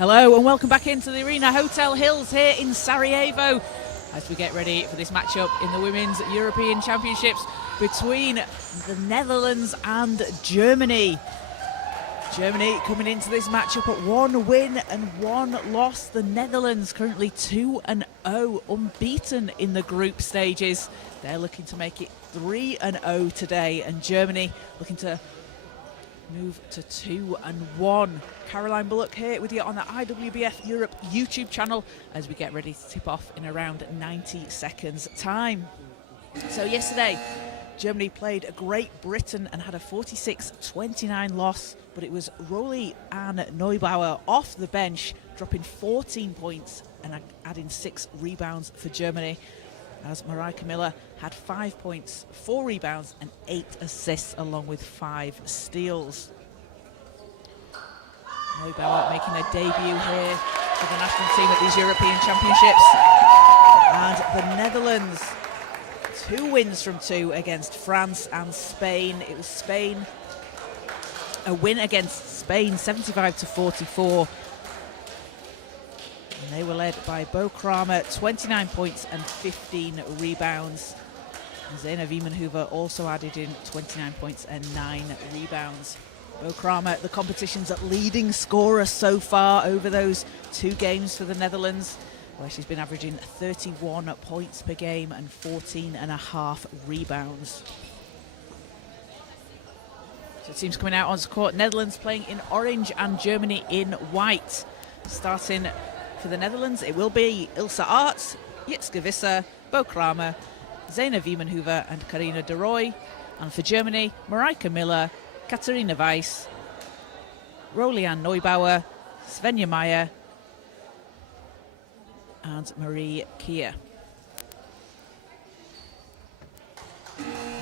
Hello and welcome back into the arena, Hotel Hills here in Sarajevo, as we get ready for this matchup in the Women's European Championships between the Netherlands and Germany. Germany coming into this matchup at 1 win and 1 loss. The Netherlands currently 2-0, unbeaten in the group stages. They're looking to make it 3-0 today, and Germany looking to move to 2-1. Caroline Bullock here with you on the IWBF Europe YouTube channel as we get ready to tip off in around 90 seconds time. So yesterday, Germany played Great Britain and had a 46-29 loss, but it was Roly Ann Neubauer off the bench, dropping 14 points and adding 6 rebounds for Germany, as Marika Miller had 5 points, 4 rebounds and 8 assists, along with 5 steals. Neubauer making her debut here for the national team at these European Championships. And the Netherlands, 2 wins from 2 against France and Spain. It was Spain, a win against Spain, 75-44. And they were led by Bo Kramer, 29 points and 15 rebounds. Zena Wiemenhuber also added in 29 points and 9 rebounds. Bo Kramer, the competition's leading scorer so far over those 2 games for the Netherlands, where she's been averaging 31 points per game and 14.5 rebounds. So teams coming out onto court. Netherlands playing in orange and Germany in white. Starting for the Netherlands, it will be Ilse Aerts, Jitske Visser, Bo Kramer, Zena Wiemenhuber and Carina de Rooij. And for Germany, Marika Miller, Katharina Weiss, Roly Ann Neubauer, Svenja Meyer and Marie Kier.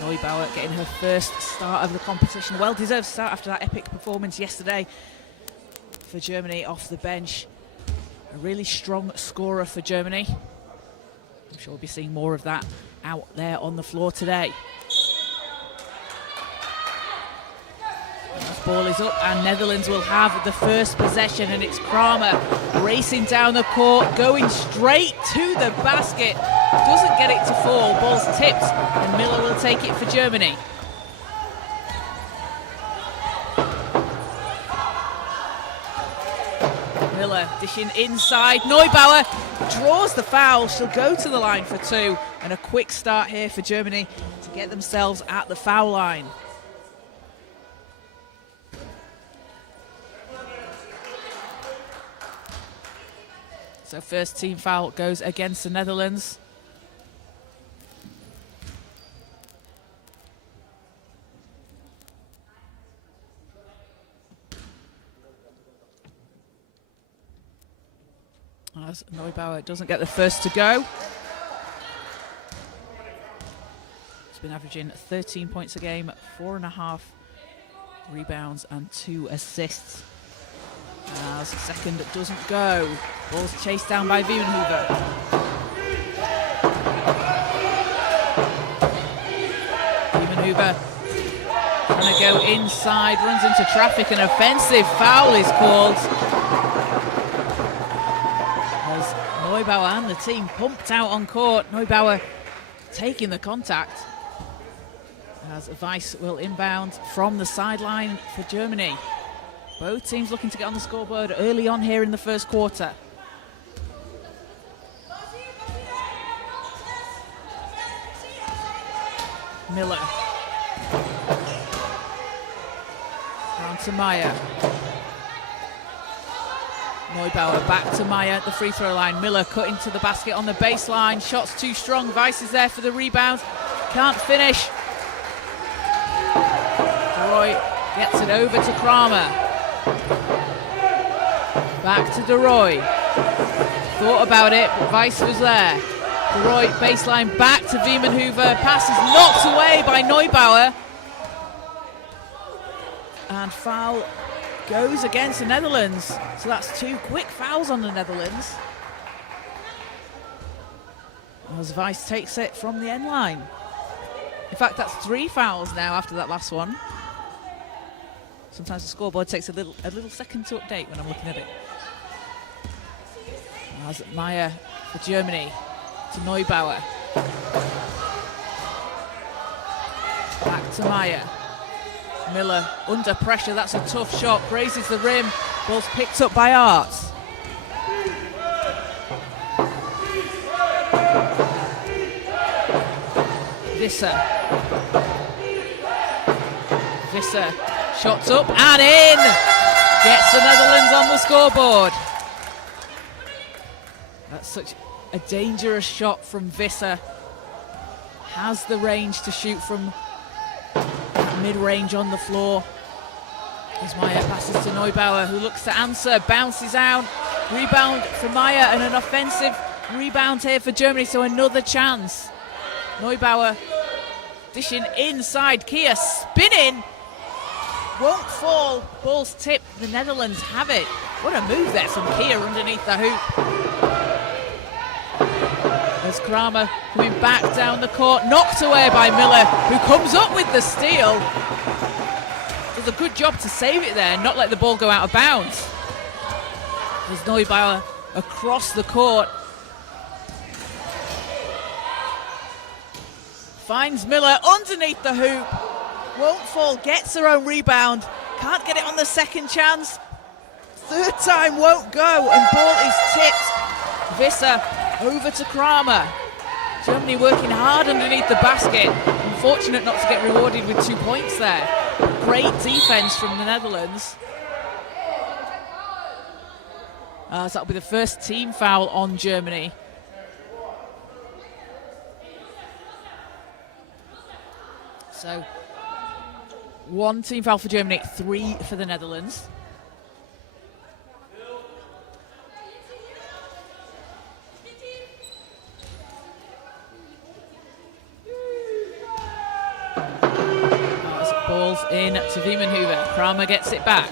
Neubauer getting her first start of the competition. Well-deserved start after that epic performance yesterday for Germany off the bench. A really strong scorer for Germany. I'm sure we'll be seeing more of that out there on the floor today. Ball is up and Netherlands will have the first possession, and it's Kramer racing down the court, going straight to the basket. Doesn't get it to fall. Ball's tipped and Miller will take it for Germany. Miller dishing inside. Neubauer draws the foul. She'll go to the line for 2, and a quick start here for Germany to get themselves at the foul line. So first team foul goes against the Netherlands. As Neubauer doesn't get the first to go. He's been averaging 13 points a game, 4.5 rebounds and 2 assists. As the second doesn't go. Ball's chased down by Wiemenhuber. Wiemenhuber trying to go inside, runs into traffic, an offensive foul is called. As Neubauer and the team pumped out on court. Neubauer taking the contact. As Weiss will inbound from the sideline for Germany. Both teams looking to get on the scoreboard early on here in the first quarter. Miller. Round to Meyer. Neubauer back to Meyer at the free throw line. Miller cutting to the basket on the baseline. Shot's too strong. Weiss is there for the rebound. Can't finish. De Rooij gets it over to Kramer. Back to de Rooij. Thought about it, but Weiss was there. De Rooij baseline back to Wiemenhuber. Pass is knocked away by Neubauer. And foul goes against the Netherlands. So that's 2 quick fouls on the Netherlands. As Weiss takes it from the end line. In fact, that's 3 fouls now after that last one. Sometimes the scoreboard takes a little second to update when I'm looking at it. As Meyer for Germany to Neubauer. Back to Meyer. Miller under pressure, that's a tough shot, grazes the rim, ball's picked up by Aerts. Visser. Visser, shots up and in! Gets the Netherlands on the scoreboard. That's such a dangerous shot from Visser. has the range to shoot from mid-range on the floor. As Maya passes to Neubauer, who looks to answer, bounces out. Rebound for Maya and an offensive rebound here for Germany, so another chance. Neubauer dishing inside, Kia spinning, won't fall, ball's tipped, the Netherlands have it. What a move there from Kia underneath the hoop. As Kramer coming back down the court, knocked away by Miller, who comes up with the steal. Does a good job to save it there, not let the ball go out of bounds. As Neubauer across the court. Finds Miller underneath the hoop. Won't fall, gets her own rebound. Can't get it on the second chance. Third time won't go, and ball is tipped. Visser over to Kramer. Germany working hard underneath the basket. Unfortunate not to get rewarded with 2 points there. Great defense from the Netherlands. So that'll be the first team foul on Germany. So 1 team foul for Germany, 3 for the Netherlands. Ball's in to Wiemenhuber. Kramer gets it back.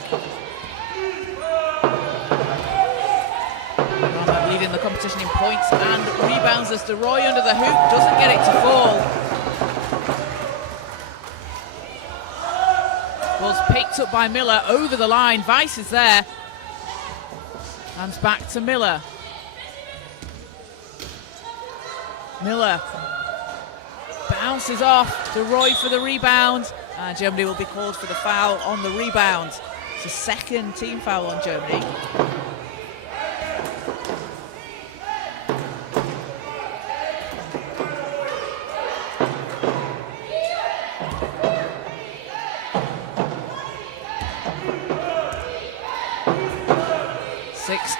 Kramer leading the competition in points and rebounds as De Roy under the hoop doesn't get it to fall. Ball's picked up by Miller over the line. Weiss is there. Hands back to Miller. Miller bounces off. De Roy for the rebound. And Germany will be called for the foul on the rebound. It's a second team foul on Germany.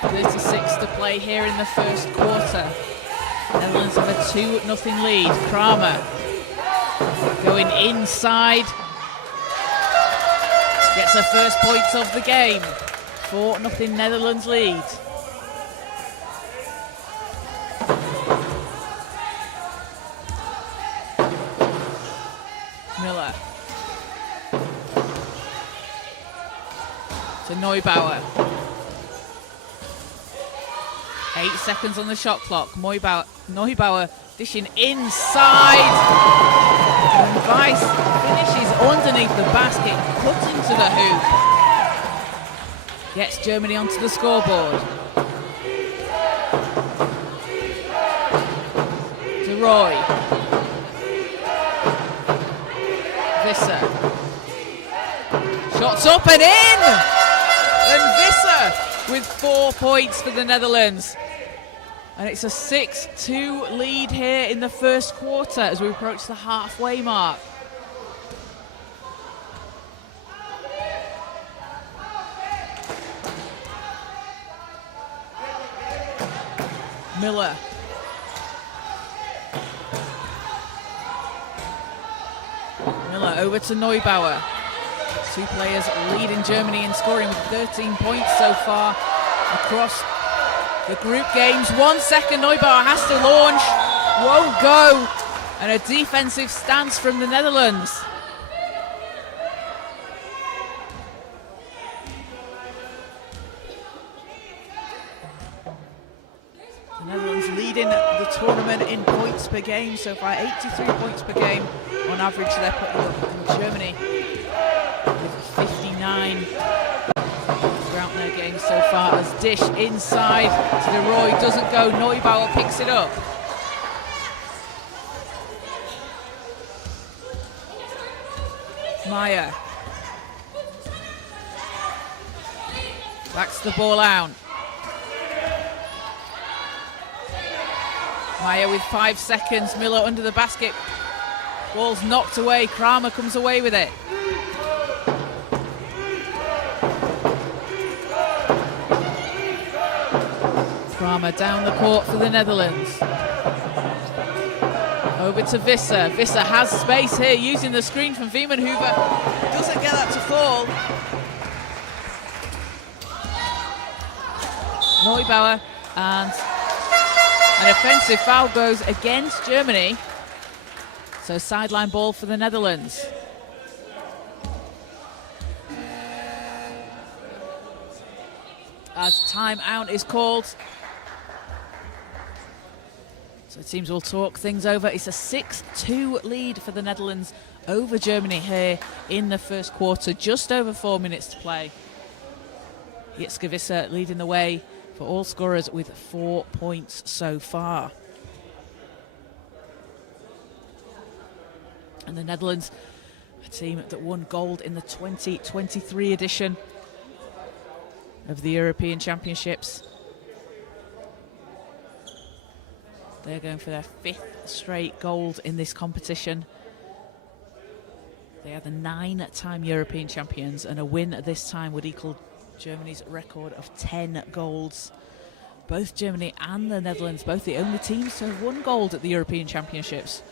.36 to play here in the first quarter. Netherlands have a 2-0 lead. Kramer going inside. Gets her first points of the game. 4-0 Netherlands lead. Miller. To Neubauer. 8 seconds on the shot clock. Neubauer dishing inside. And Weiss finishes underneath the basket, cuts into the hoop. Gets Germany onto the scoreboard. De Roy. Visser. Shots up and in! And Visser with 4 points for the Netherlands. And it's a 6-2 lead here in the first quarter as we approach the halfway mark. Miller. Miller over to Neubauer. 2 players leading Germany in scoring with 13 points so far across the group games. 1 second, Neubauer has to launch, won't go, and a defensive stance from the Netherlands. The Netherlands leading the tournament in points per game so far, 83 points per game on average they're putting up, in Germany with 59 throughout their game so far. As dish inside to De Roy, doesn't go, Neubauer picks it up. Maya backs the ball out. Maya with 5 seconds, Miller under the basket. Ball's knocked away, Kramer comes away with it. Kramer down the court for the Netherlands. Over to Visser. Visser has space here using the screen from Wiemenhuber. Doesn't get that to fall. Neubauer, and an offensive foul goes against Germany. So sideline ball for the Netherlands. As time out is called. So teams will talk things over. It's a 6-2 lead for the Netherlands over Germany here in the first quarter. Just over 4 minutes to play. Jitske Visser leading the way for all scorers with 4 points so far. And the Netherlands, a team that won gold in the 2023 edition of the European Championships. They're going for their 5th straight gold in this competition. They are the 9-time European champions, and a win at this time would equal Germany's record of 10 golds. Both Germany and the Netherlands, both the only teams to have won gold at the European Championships.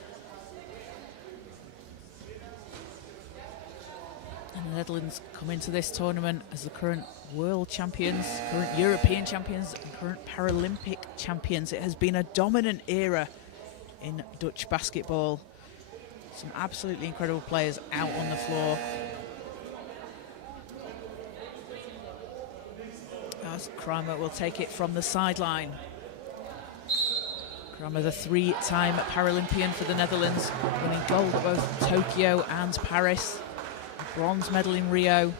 And the Netherlands come into this tournament as the current world champions, current European champions, and current Paralympic champions. It has been a dominant era in Dutch basketball. Some absolutely incredible players out on the floor. As Kramer will take it from the sideline. Kramer, the 3-time Paralympian for the Netherlands, winning gold at both Tokyo and Paris. A bronze medal in Rio.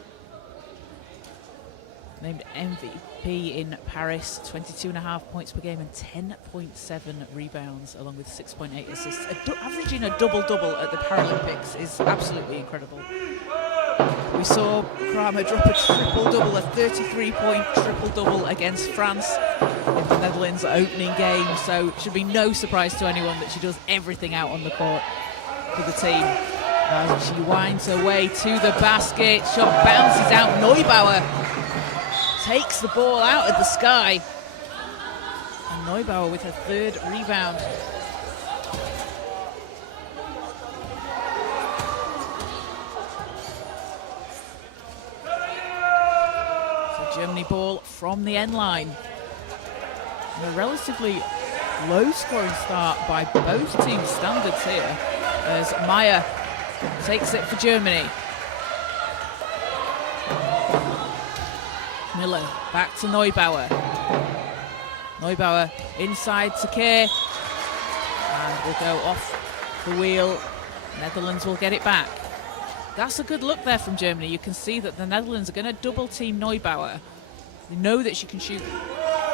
Named MVP in Paris, 22.5 points per game and 10.7 rebounds, along with 6.8 assists. Averaging a double-double at the Paralympics is absolutely incredible. We saw Kramer drop a triple-double, a 33-point triple-double against France in the Netherlands opening game, so it should be no surprise to anyone that she does everything out on the court for the team. As she winds her way to the basket, shot bounces out, Neubauer takes the ball out of the sky, and Neubauer with her 3rd rebound. Germany ball from the end line. And a relatively low-scoring start by both teams' standards here, as Meyer takes it for Germany. Miller back to Neubauer. Neubauer inside to Keir, and will go off the wheel. Netherlands will get it back. That's a good look there from Germany. You can see that the Netherlands are going to double team Neubauer. They know that she can shoot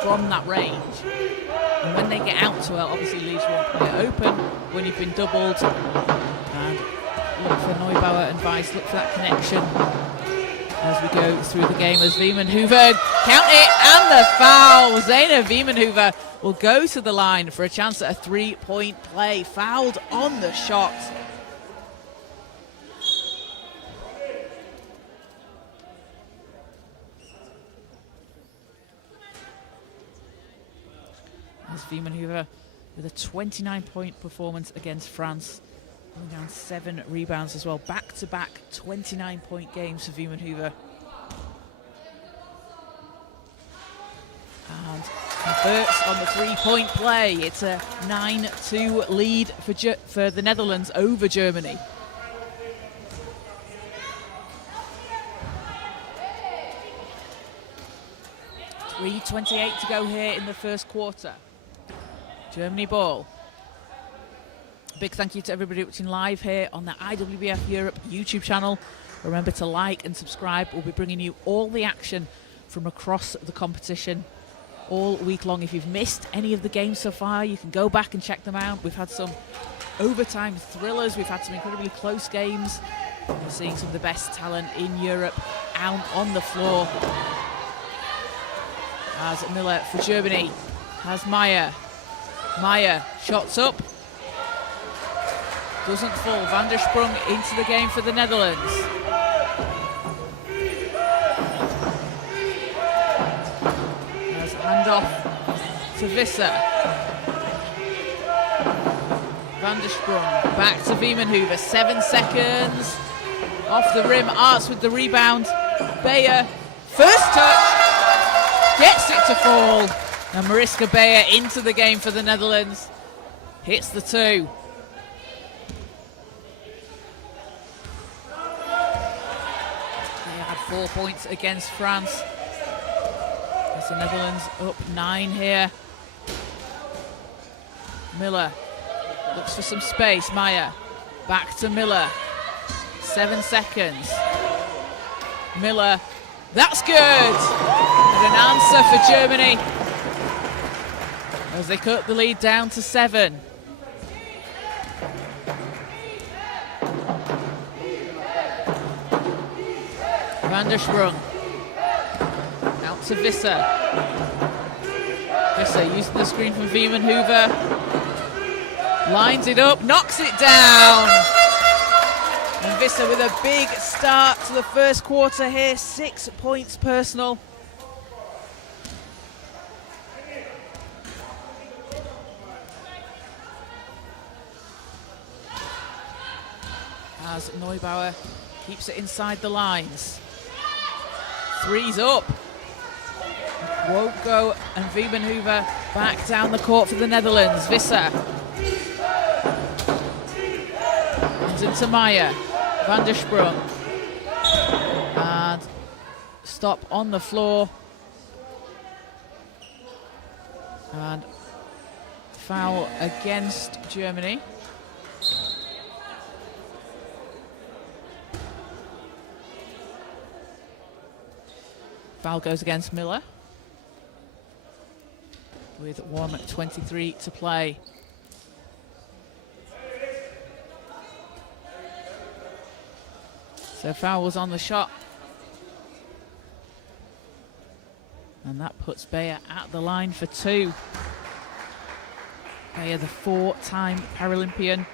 from that range. And when they get out to her, obviously leaves one player open when you've been doubled. And look for Neubauer and Weiss, look for that connection as we go through the game, as Wiemenhuber count it, and the foul. Zena Wiemenhuber will go to the line for a chance at a 3-point play. Fouled on the shot. As Wiemenhuber with a 29-point performance against France, going down 7 rebounds as well. Back-to-back 29-point games for Wiemenhuber. And converts on the 3-point play. It's a 9-2 lead for the Netherlands over Germany. .3:28 to go here in the first quarter. Germany ball. Big thank you to everybody watching live here on the IWBF Europe YouTube channel. Remember to like and subscribe. We'll be bringing you all the action from across the competition all week long. If you've missed any of the games so far, you can go back and check them out. We've had some overtime thrillers. We've had some incredibly close games. We're seeing some of the best talent in Europe out on the floor. As Miller for Germany has Meyer. Meyer shots up. Doesn't fall. Van der Sprung into the game for the Netherlands. There's a handoff to Visser. Van der Sprung, back to Wiemenhuber, 7 seconds. Off the rim, Arts with the rebound. Beyer, first touch, gets it to fall. And Mariska Beyer into the game for the Netherlands. Hits the 2. They had 4 points against France. As the Netherlands up 9 here. Miller looks for some space. Meyer back to Miller. 7 seconds. Miller, that's good. And an answer for Germany as they cut the lead down to 7. Van der Sprung out to Visser. Visser using the screen from Wiemenhuber. Lines it up, knocks it down. And Visser with a big start to the first quarter here, 6 points personal. As Neubauer keeps it inside the lines. 3's up. Won't go, and Wiemenhuber back down the court for the Netherlands. Visser. Comes into Meyer. Van der Sprung. And stop on the floor. And foul against Germany. Foul goes against Miller with 1:23 to play. So foul was on the shot. And that puts Beyer at the line for 2. Beyer, the 4-time Paralympian.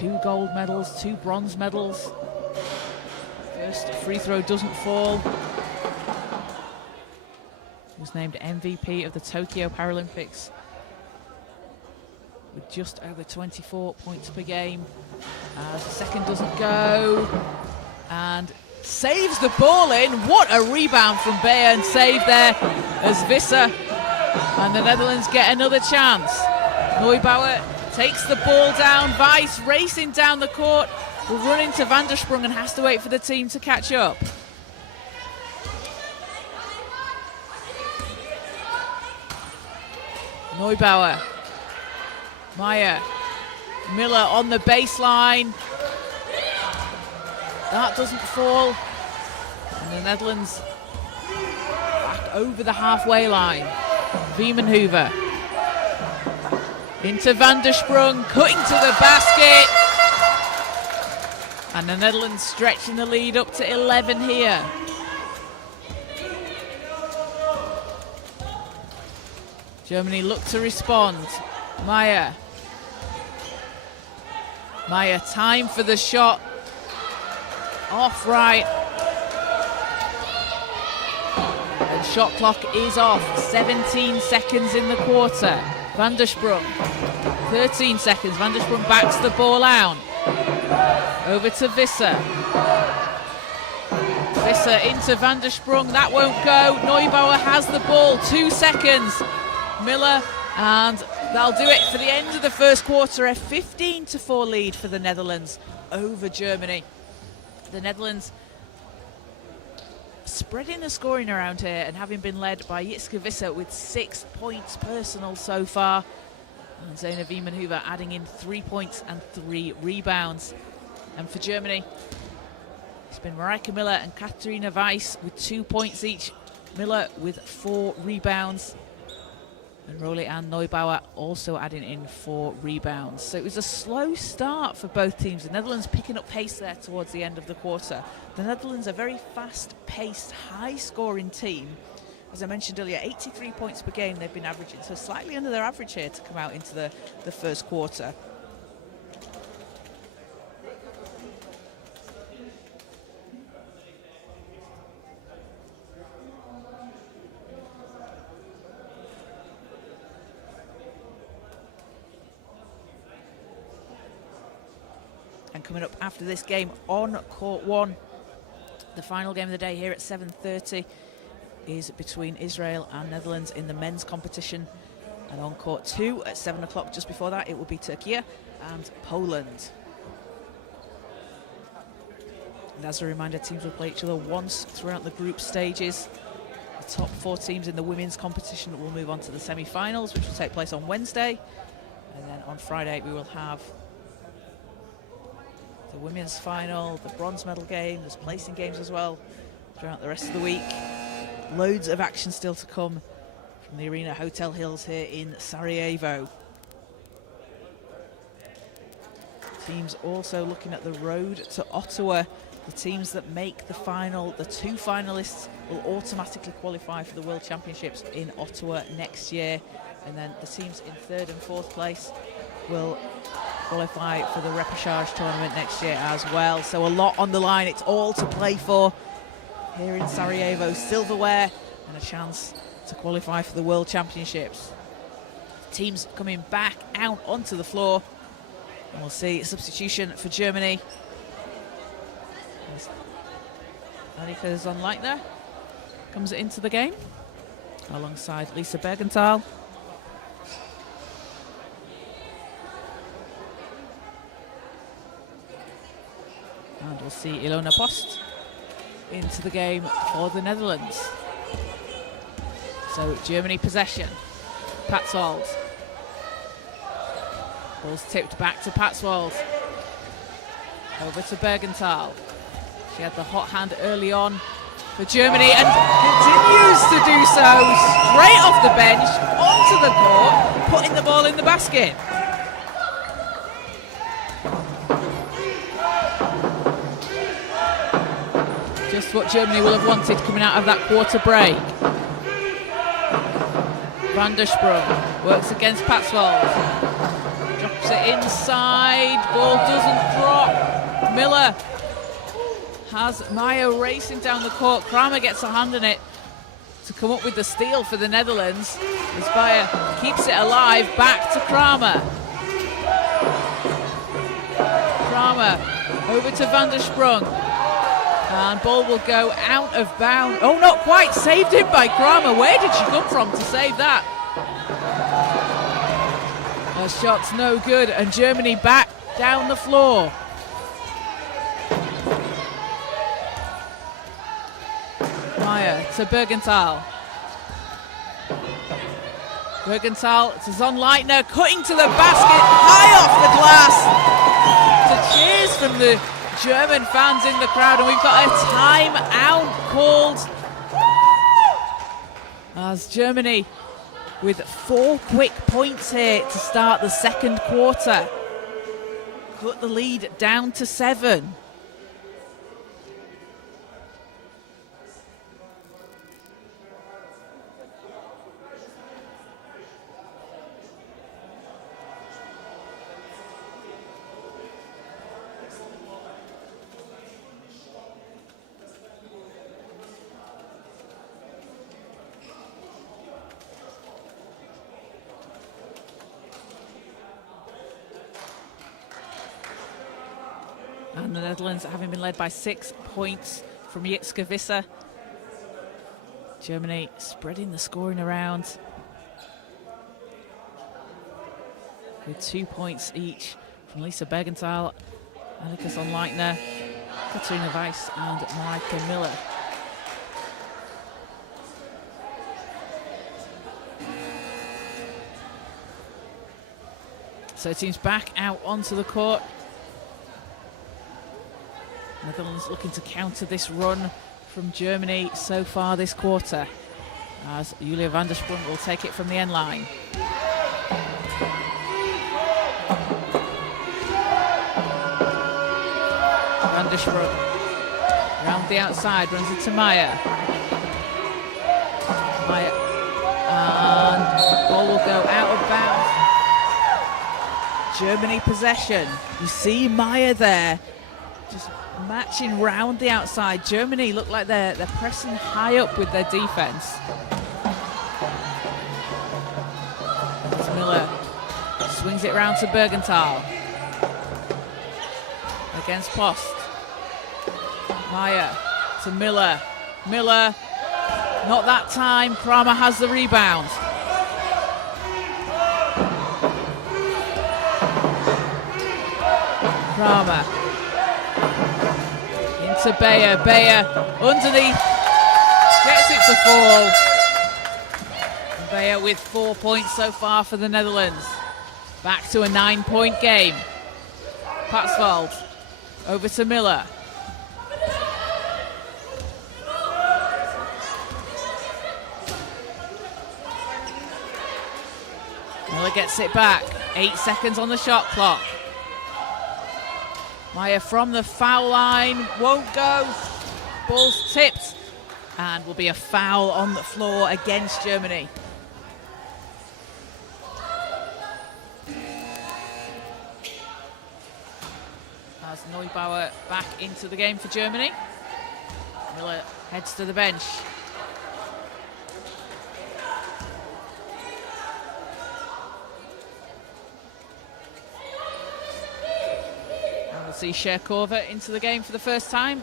2 gold medals, 2 bronze medals. First free throw doesn't fall. He was named MVP of the Tokyo Paralympics with just over 24 points per game. As the second doesn't go, and saves the ball in. What a rebound from Beyer, and save there as Visser and the Netherlands get another chance. Neubauer takes the ball down. Weiss racing down the court, will run into Van der Sprung and has to wait for the team to catch up. Neubauer, Meyer, Miller on the baseline. That doesn't fall. And the Netherlands back over the halfway line. Wiemenhuber into Van der Sprung, cutting to the basket. And the Netherlands stretching the lead up to 11 here. Germany look to respond. Meyer. Meyer, time for the shot. Off right. And shot clock is off. 17 seconds in the quarter. Van der Sprung. 13 seconds. Van der Sprung backs the ball out. Over to Visser. Visser into Van der Sprung. That won't go. Neubauer has the ball. 2 seconds. Miller, and that'll do it for the end of the first quarter. A 15-4 lead for the Netherlands over Germany. The Netherlands spreading the scoring around here and having been led by Jitske Visser with 6 points personal so far. And Zena Wiemenhuber adding in 3 points and 3 rebounds. And for Germany, it's been Marika Miller and Katharina Weiss with 2 points each. Miller with 4 rebounds. And Roly-Ann Neubauer also adding in 4 rebounds. So it was a slow start for both teams. The Netherlands picking up pace there towards the end of the quarter. The Netherlands a very fast-paced, high-scoring team. As I mentioned earlier, 83 points per game they've been averaging, so slightly under their average here to come out into the first quarter. And coming up after this game on court 1, the final game of the day here at 7:30 is between Israel and Netherlands in the men's competition. And on court 2 at 7 o'clock, just before that, it will be Turkey and Poland. And as a reminder, teams will play each other once throughout the group stages. The top 4 teams in the women's competition will move on to the semi-finals, which will take place on Wednesday. And then on Friday, we will have the women's final, the bronze medal game, there's placing games as well throughout the rest of the week. Loads of action still to come from the Arena Hotel Hills here in Sarajevo. Teams also looking at the road to Ottawa. The teams that make the final, the 2 finalists, will automatically qualify for the World Championships in Ottawa next year. And then the teams in 3rd and 4th place will qualify for the repechage tournament next year as well. So a lot on the line. It's all to play for here in Sarajevo. Silverware and a chance to qualify for the World Championships. Teams coming back out onto the floor. And we'll see a substitution for Germany. Annika Zonleitner comes into the game alongside Lisa Bergenthal. And we'll see Ilona Post into the game for the Netherlands. So Germany possession. Patswold. Ball's tipped back to Patswold. Over to Bergenthal. She had the hot hand early on for Germany and continues to do so. Straight off the bench, onto the court, putting the ball in the basket. Just what Germany will have wanted coming out of that quarter break. Van der Sprung works against Patswold. Drops it inside, ball doesn't drop. Miller has Maya racing down the court. Kramer gets a hand on it to come up with the steal for the Netherlands. As Maya keeps it alive, back to Kramer. Kramer over to Van der Sprung. And ball will go out of bounds. Oh, not quite. Saved in by Kramer. Where did she come from to save that? Her shot's no good. And Germany back down the floor. Meyer to Bergenthal. Bergenthal to Zonleitner. Cutting to the basket. High off the glass. To cheers from the German fans in the crowd, and we've got a timeout called as Germany with 4 quick points here to start the second quarter. Cut the lead down to 7. And the Netherlands having been led by 6 points from Jitske Visser. Germany spreading the scoring around with 2 points each from Lisa Bergenthal, Annika Zonleitner, Katarina Weiss and Marijke Miller. So teams back out onto the court. Netherlands looking to counter this run from Germany so far this quarter, as Julia van der Sprung will take it from the end line. Van der Sprung round the outside, runs it to Meyer. Meyer, and ball will go out of bounds. Germany possession. You see Meyer there, just matching round the outside. Germany look like they're pressing high up with their defense. As Miller swings it round to Bergenthal. against Post. Meyer to Miller. Miller, not that time. Kramer has the rebound. Kramer into Bayer. Bayer underneath, gets it to fall. Bayer with 4 points so far for the Netherlands. Back to a 9-point game. Patsvold over to Miller. Miller gets it back. 8 seconds on the shot clock. Meyer from the foul line, won't go. Ball's tipped, and will be a foul on the floor against Germany. As Neubauer back into the game for Germany. Miller heads to the bench. We'll see Scherkova into the game for the first time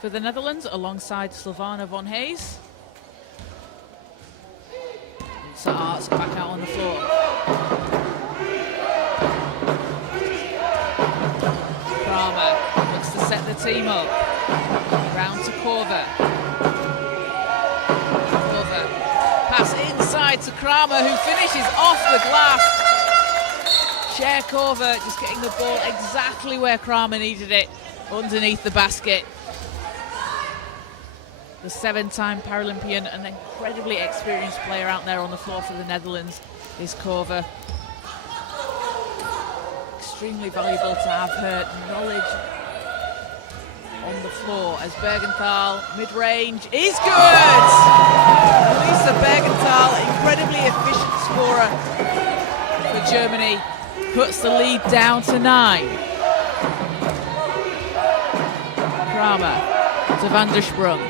for the Netherlands alongside Sylvana von Hayes. Arts back out on the floor. Kramer looks to set the team up. Round to Korver. Korver. Pass inside to Kramer, who finishes off the glass. Scherkova just getting the ball exactly where Kramer needed it, underneath the basket. The 7-time Paralympian, an incredibly experienced player out there on the floor for the Netherlands, is Korver. Extremely valuable to have her knowledge on the floor as Bergenthal, mid-range, is good! Lisa Bergenthal, incredibly efficient scorer for Germany, puts the lead down to 9. Kramer to Van der Sprung.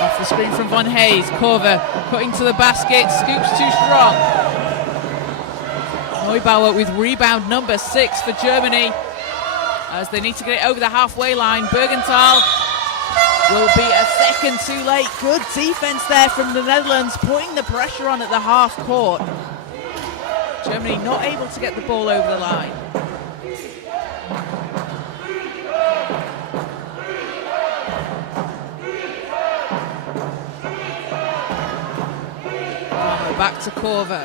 Off the screen from Von Hayes. Korver cutting to the basket. Scoops too strong. Neubauer with rebound number 6 for Germany as they need to get it over the halfway line. Bergenthal will be a second too late. Good defense there from the Netherlands, putting the pressure on at the half court. Germany not able to get the ball over the line. Back to Korver.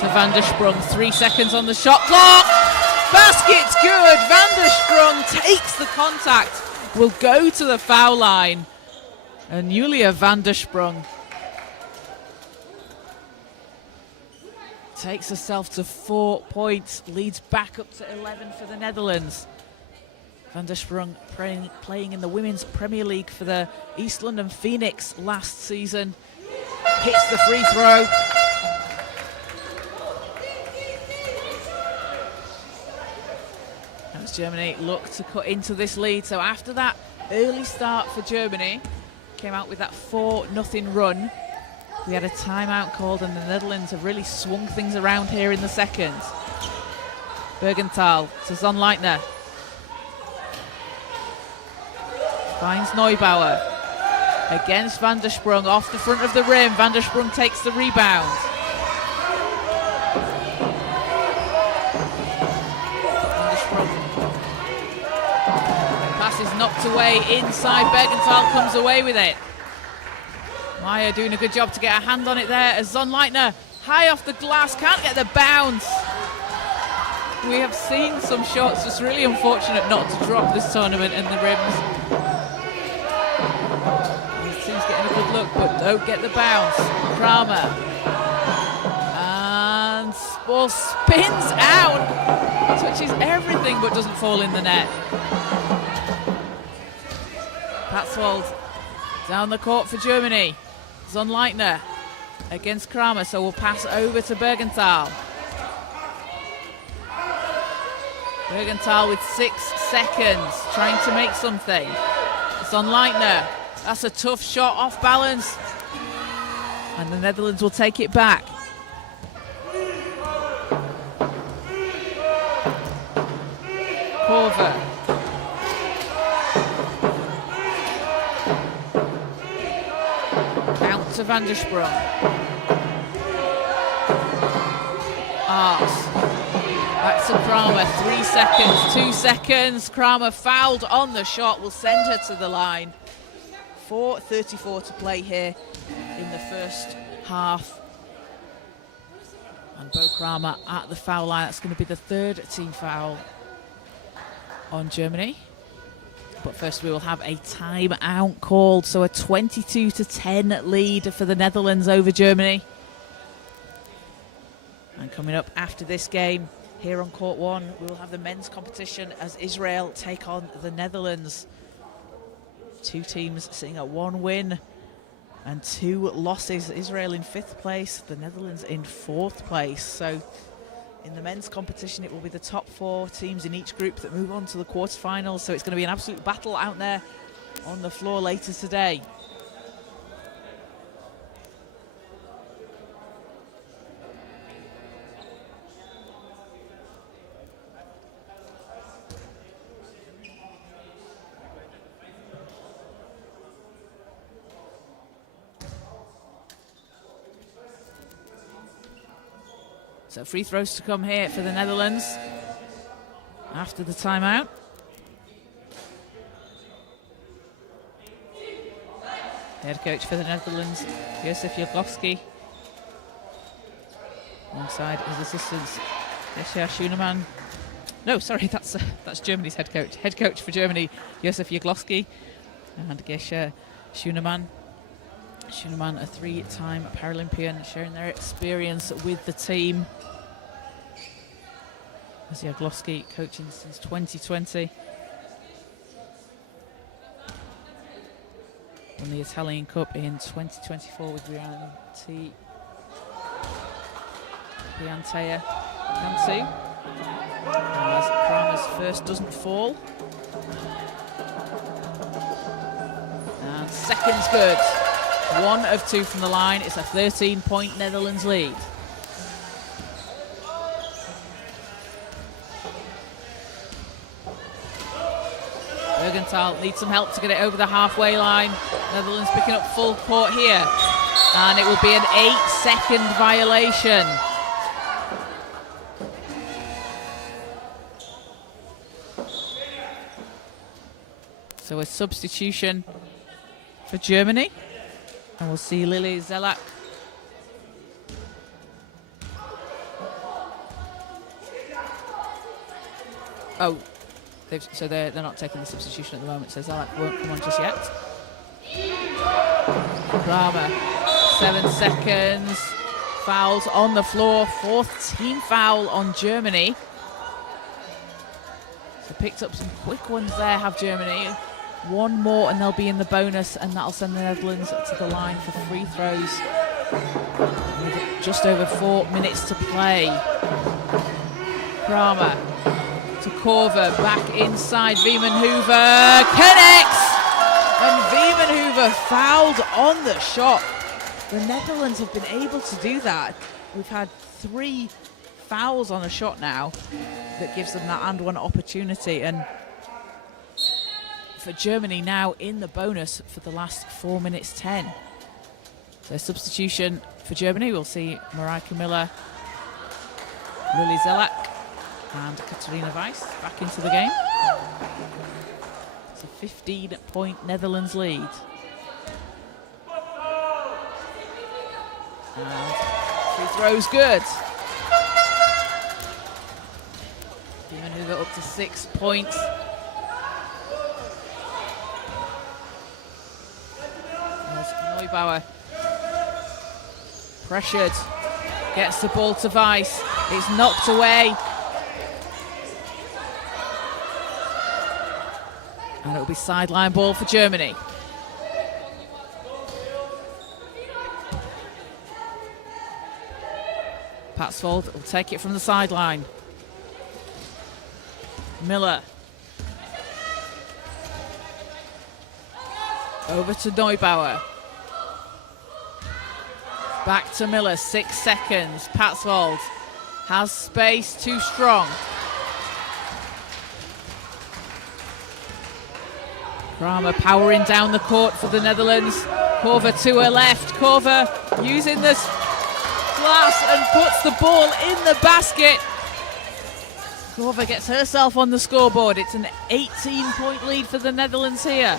To Van der Sprung, 3 seconds on the shot clock. Basket's good. Van der Sprung takes the contact, will go to the foul line. And Julia Van der Sprung takes herself to 4 points, leads back up to 11 for the Netherlands. Van der Sprung playing in the Women's Premier League for the East London Phoenix last season. Hits the free throw. As Germany look to cut into this lead. So after that early start for Germany, came out with that 4-0 run. We had a timeout called and the Netherlands have really swung things around here in the second. Bergenthal to Zonleitner. Finds Neubauer against Van der Sprung off the front of the rim. Van der Sprung takes the rebound. Van der Sprung. Pass is knocked away inside. Bergenthal comes away with it. Meyer doing a good job to get a hand on it there as Zonleitner high off the glass, can't get the bounce. We have seen some shots, just really unfortunate not to drop this tournament in the rims. Team's getting a good look, but don't get the bounce. Kramer. And ball spins out. Touches everything but doesn't fall in the net. Patsvold down the court for Germany. Zonleitner against Kramer, so we'll pass over to Bergenthal. Bergenthal with 6 seconds, trying to make something. Zonleitner. That's a tough shot, off balance. And the Netherlands will take it back. Korver. Out to Van der Sprong. Ars. Back to Kramer. 3 seconds, 2 seconds. Kramer fouled on the shot. Will send her to the line. 4:34 to play here in the first half. And Bo Kramer at the foul line. That's going to be the third team foul on Germany. But first we will have a timeout called. So a 22-10 lead for the Netherlands over Germany. And coming up after this game, here on court one, we will have the men's competition as Israel take on the Netherlands. Two teams sitting at 1 win and 2 losses. Israel in 5th place, the Netherlands in 4th place. So in the men's competition, it will be the top 4 teams in each group that move on to the quarterfinals. So it's going to be an absolute battle out there on the floor later today. So free throws to come here for the Netherlands after the timeout. Head coach for the Netherlands, Josef Jablowski, alongside his assistants, Gesher Schunemann. No, sorry, that's Germany's head coach. Head coach for Germany, Josef Jablowski, and Gesher Schunemann. Schunemann, a 3-time Paralympian, sharing their experience with the team. As Jablowski coaching since 2020. Won the Italian Cup in 2024 with Piantea Cantu. As Kramer's first doesn't fall. And second's good. 1 of 2 from the line. It's a 13-point Netherlands lead. Bergenthal needs some help to get it over the halfway line. Netherlands picking up full court here. And it will be an 8-second violation. So a substitution for Germany. And we'll see Lily Zelak. Oh, so they're not taking the substitution at the moment, so Zelak won't come on just yet. Kramer, 7 seconds. Fouls on the floor. 4th team foul on Germany. So picked up some quick ones there, have Germany. 1 more and they'll be in the bonus, and that'll send the Netherlands to the line for free throws. With just over 4 minutes to play. Kramer to Korver, back inside. Wiemenhuber connects! And Wiemenhuber fouled on the shot. The Netherlands have been able to do that. We've had 3 fouls on a shot now that gives them that and 1 opportunity. And for Germany now in the bonus for the last 4 minutes 10. So substitution for Germany, we'll see Marijke Miller, Lily Zelak and Katarina Weiss back into the game. It's a 15-point Netherlands lead. And free throw's good. Wiemenhuber up to 6 points. Neubauer pressured, gets the ball to Weiss. It's knocked away. And it'll be sideline ball for Germany. Patsvold will take it from the sideline. Miller. Over to Neubauer. Back to Miller, 6 seconds. Patsvold has space, too strong. Kramer powering down the court for the Netherlands. Korver to her left. Korver using this glass and puts the ball in the basket. Korver gets herself on the scoreboard. It's an 18-point lead for the Netherlands here.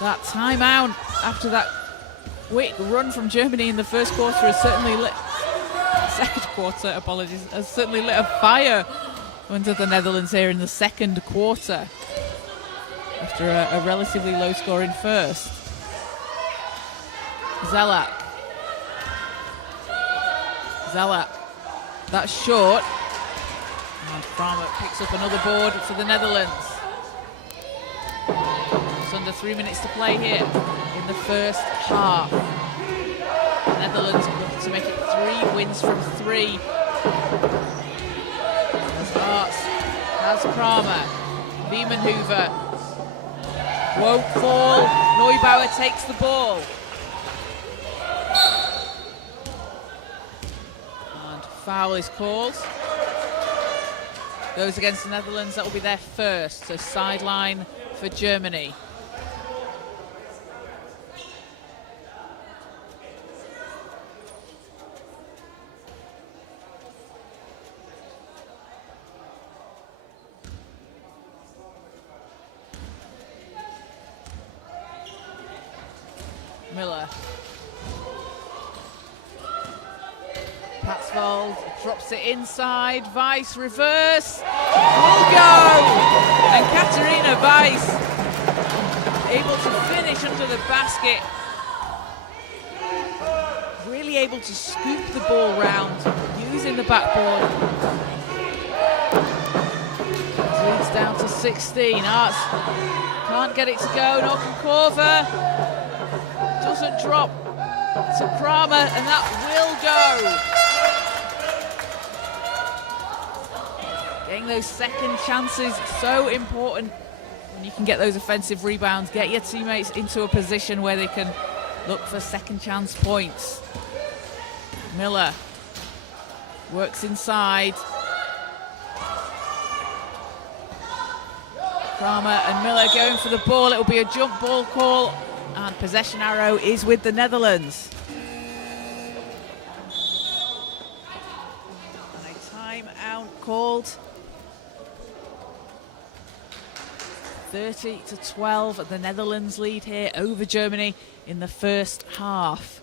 That timeout after that quick run from Germany in the first quarter has certainly lit, second quarter, apologies, has certainly lit a fire under the Netherlands here in the second quarter after a relatively low scoring first. Zelak, that's short. And Kramer picks up another board for the Netherlands. It's under 3 minutes to play here in the first half. The Netherlands looking to make it 3 wins from 3. As Arts has Kramer. Wiemenhuber won't fall. Neubauer takes the ball. And foul is called. Goes against the Netherlands, that will be their first. So sideline for Germany. Miller. Patsvold drops it inside. Weiss reverse. Will go! And Katarina Weiss able to finish under the basket. Really able to scoop the ball round using the backboard. Leads down to 16. Arts can't get it to go. Nor can Korver. Doesn't drop to Kramer, and that will go. Getting those second chances, so important when you can get those offensive rebounds. Get your teammates into a position where they can look for second chance points. Miller works inside. Kramer and Miller going for the ball. It will be a jump ball call. And possession arrow is with the Netherlands. And a timeout called. 30-12, the Netherlands lead here over Germany in the first half.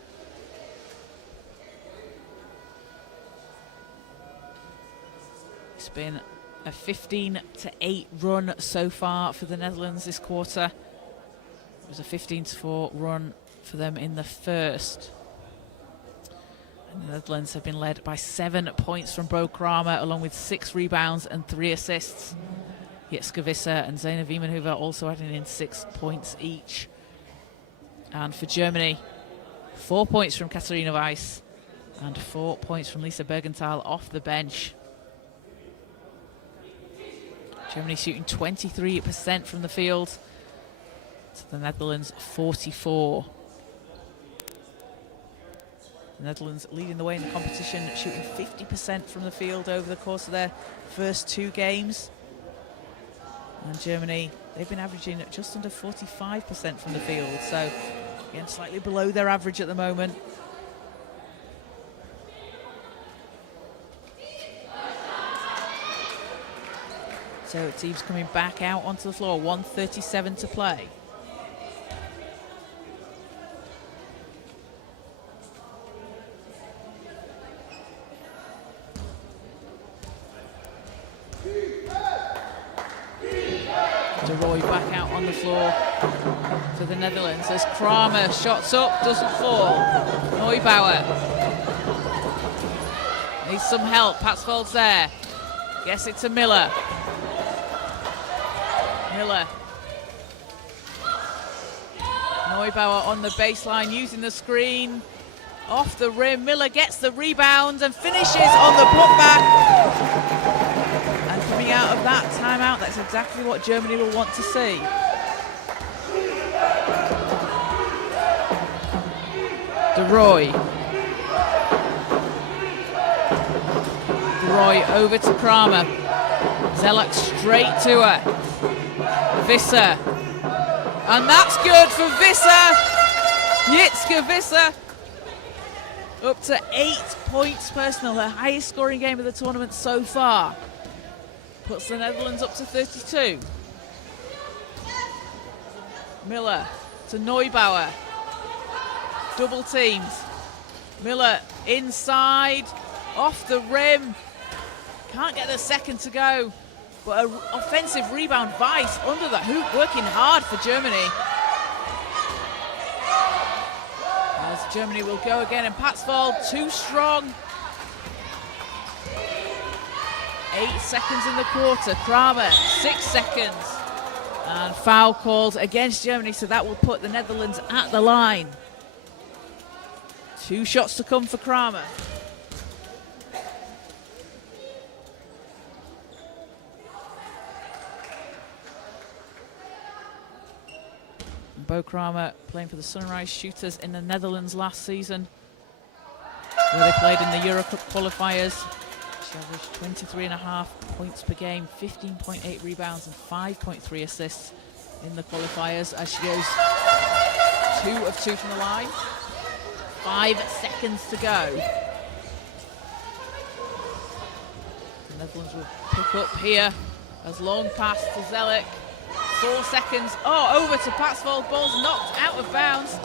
It's been a 15-8 run so far for the Netherlands this quarter. It was a 15-4 run for them in the first. And the Netherlands have been led by 7 points from Bo Kramer, along with 6 rebounds and 3 assists. Jitske Visser and Zeina Wiemenhuber also adding in 6 points each. And for Germany, 4 points from Katarina Weiss and 4 points from Lisa Bergenthal off the bench. Germany shooting 23% from the field. To the Netherlands 44. The Netherlands leading the way in the competition, shooting 50% from the field over the course of their first 2 games. And Germany, they've been averaging just under 45% from the field, so again slightly below their average at the moment. So teams coming back out onto the floor, 1:37 to play. Roy back out on the floor for the Netherlands as Kramer shots up, doesn't fall. Neubauer needs some help. Patsvold's there. Gets it to Miller. Neubauer on the baseline using the screen. Off the rim. Miller gets the rebound and finishes on the putback. Coming out of that timeout, that's exactly what Germany will want to see. De Roy. De Roy over to Kramer. Zelak straight to her. Visser. And that's good for Visser. Jitske Visser. Up to 8 points personal, her highest scoring game of the tournament so far. Puts the Netherlands up to 32. Miller to Neubauer. Double teamed. Miller inside, off the rim. Can't get the second to go. But an offensive rebound. Weiss under the hoop, working hard for Germany. As Germany will go again, and Patsvold too strong. 8 seconds in the quarter. Kramer, 6 seconds. And foul called against Germany, so that will put the Netherlands at the line. 2 shots to come for Kramer. Bo Kramer playing for the Sunrise Shooters in the Netherlands last season, where they played in the Euro Cup qualifiers. She averaged 23.5 points per game, 15.8 rebounds and 5.3 assists in the qualifiers, as she goes 2 of 2 from the line. 5 seconds to go. The Netherlands will pick up here as long pass to Zelak. 4 seconds. Oh, over to Patsvold. Ball's knocked out of bounds.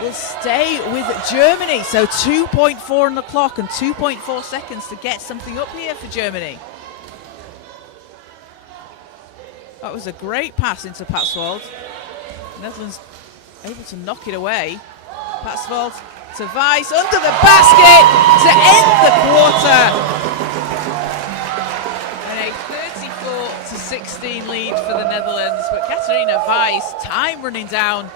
Will stay with Germany. So 2.4 on the clock and 2.4 seconds to get something up here for Germany. That was a great pass into Patsvold. Netherlands able to knock it away. Patsvold to Weiss under the basket to end the quarter. And a 34-16 lead for the Netherlands. But Katarina Weiss, time running down,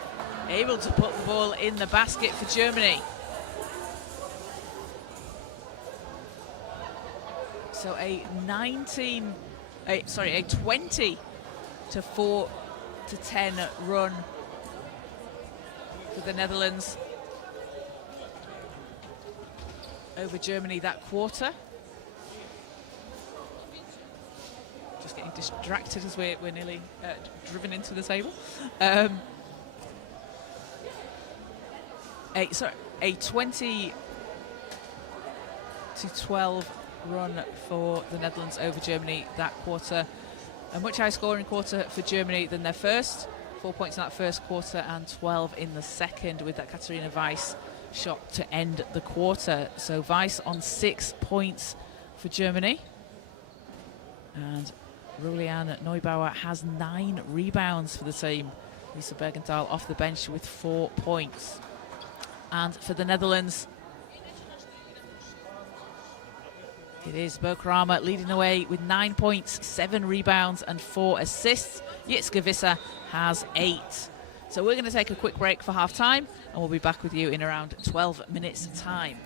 able to put the ball in the basket for Germany. So a 20 to 4 to 10 run for the Netherlands over Germany that quarter. Just getting distracted as we're nearly driven into the table. A 20 to 12 run for the Netherlands over Germany that quarter. A much higher scoring quarter for Germany than their first. 4 points in that first quarter and 12 in the second, with that Katarina Weiss shot to end the quarter. So Weiss on 6 points for Germany. And Juliane Neubauer has 9 rebounds for the team. Lisa Bergenthal off the bench with 4 points. And for the Netherlands, it is Bo Kramer leading the way with 9 points, 7 rebounds and 4 assists. Jitske Visser has 8. So we're going to take a quick break for half time, and we'll be back with you in around 12 minutes time.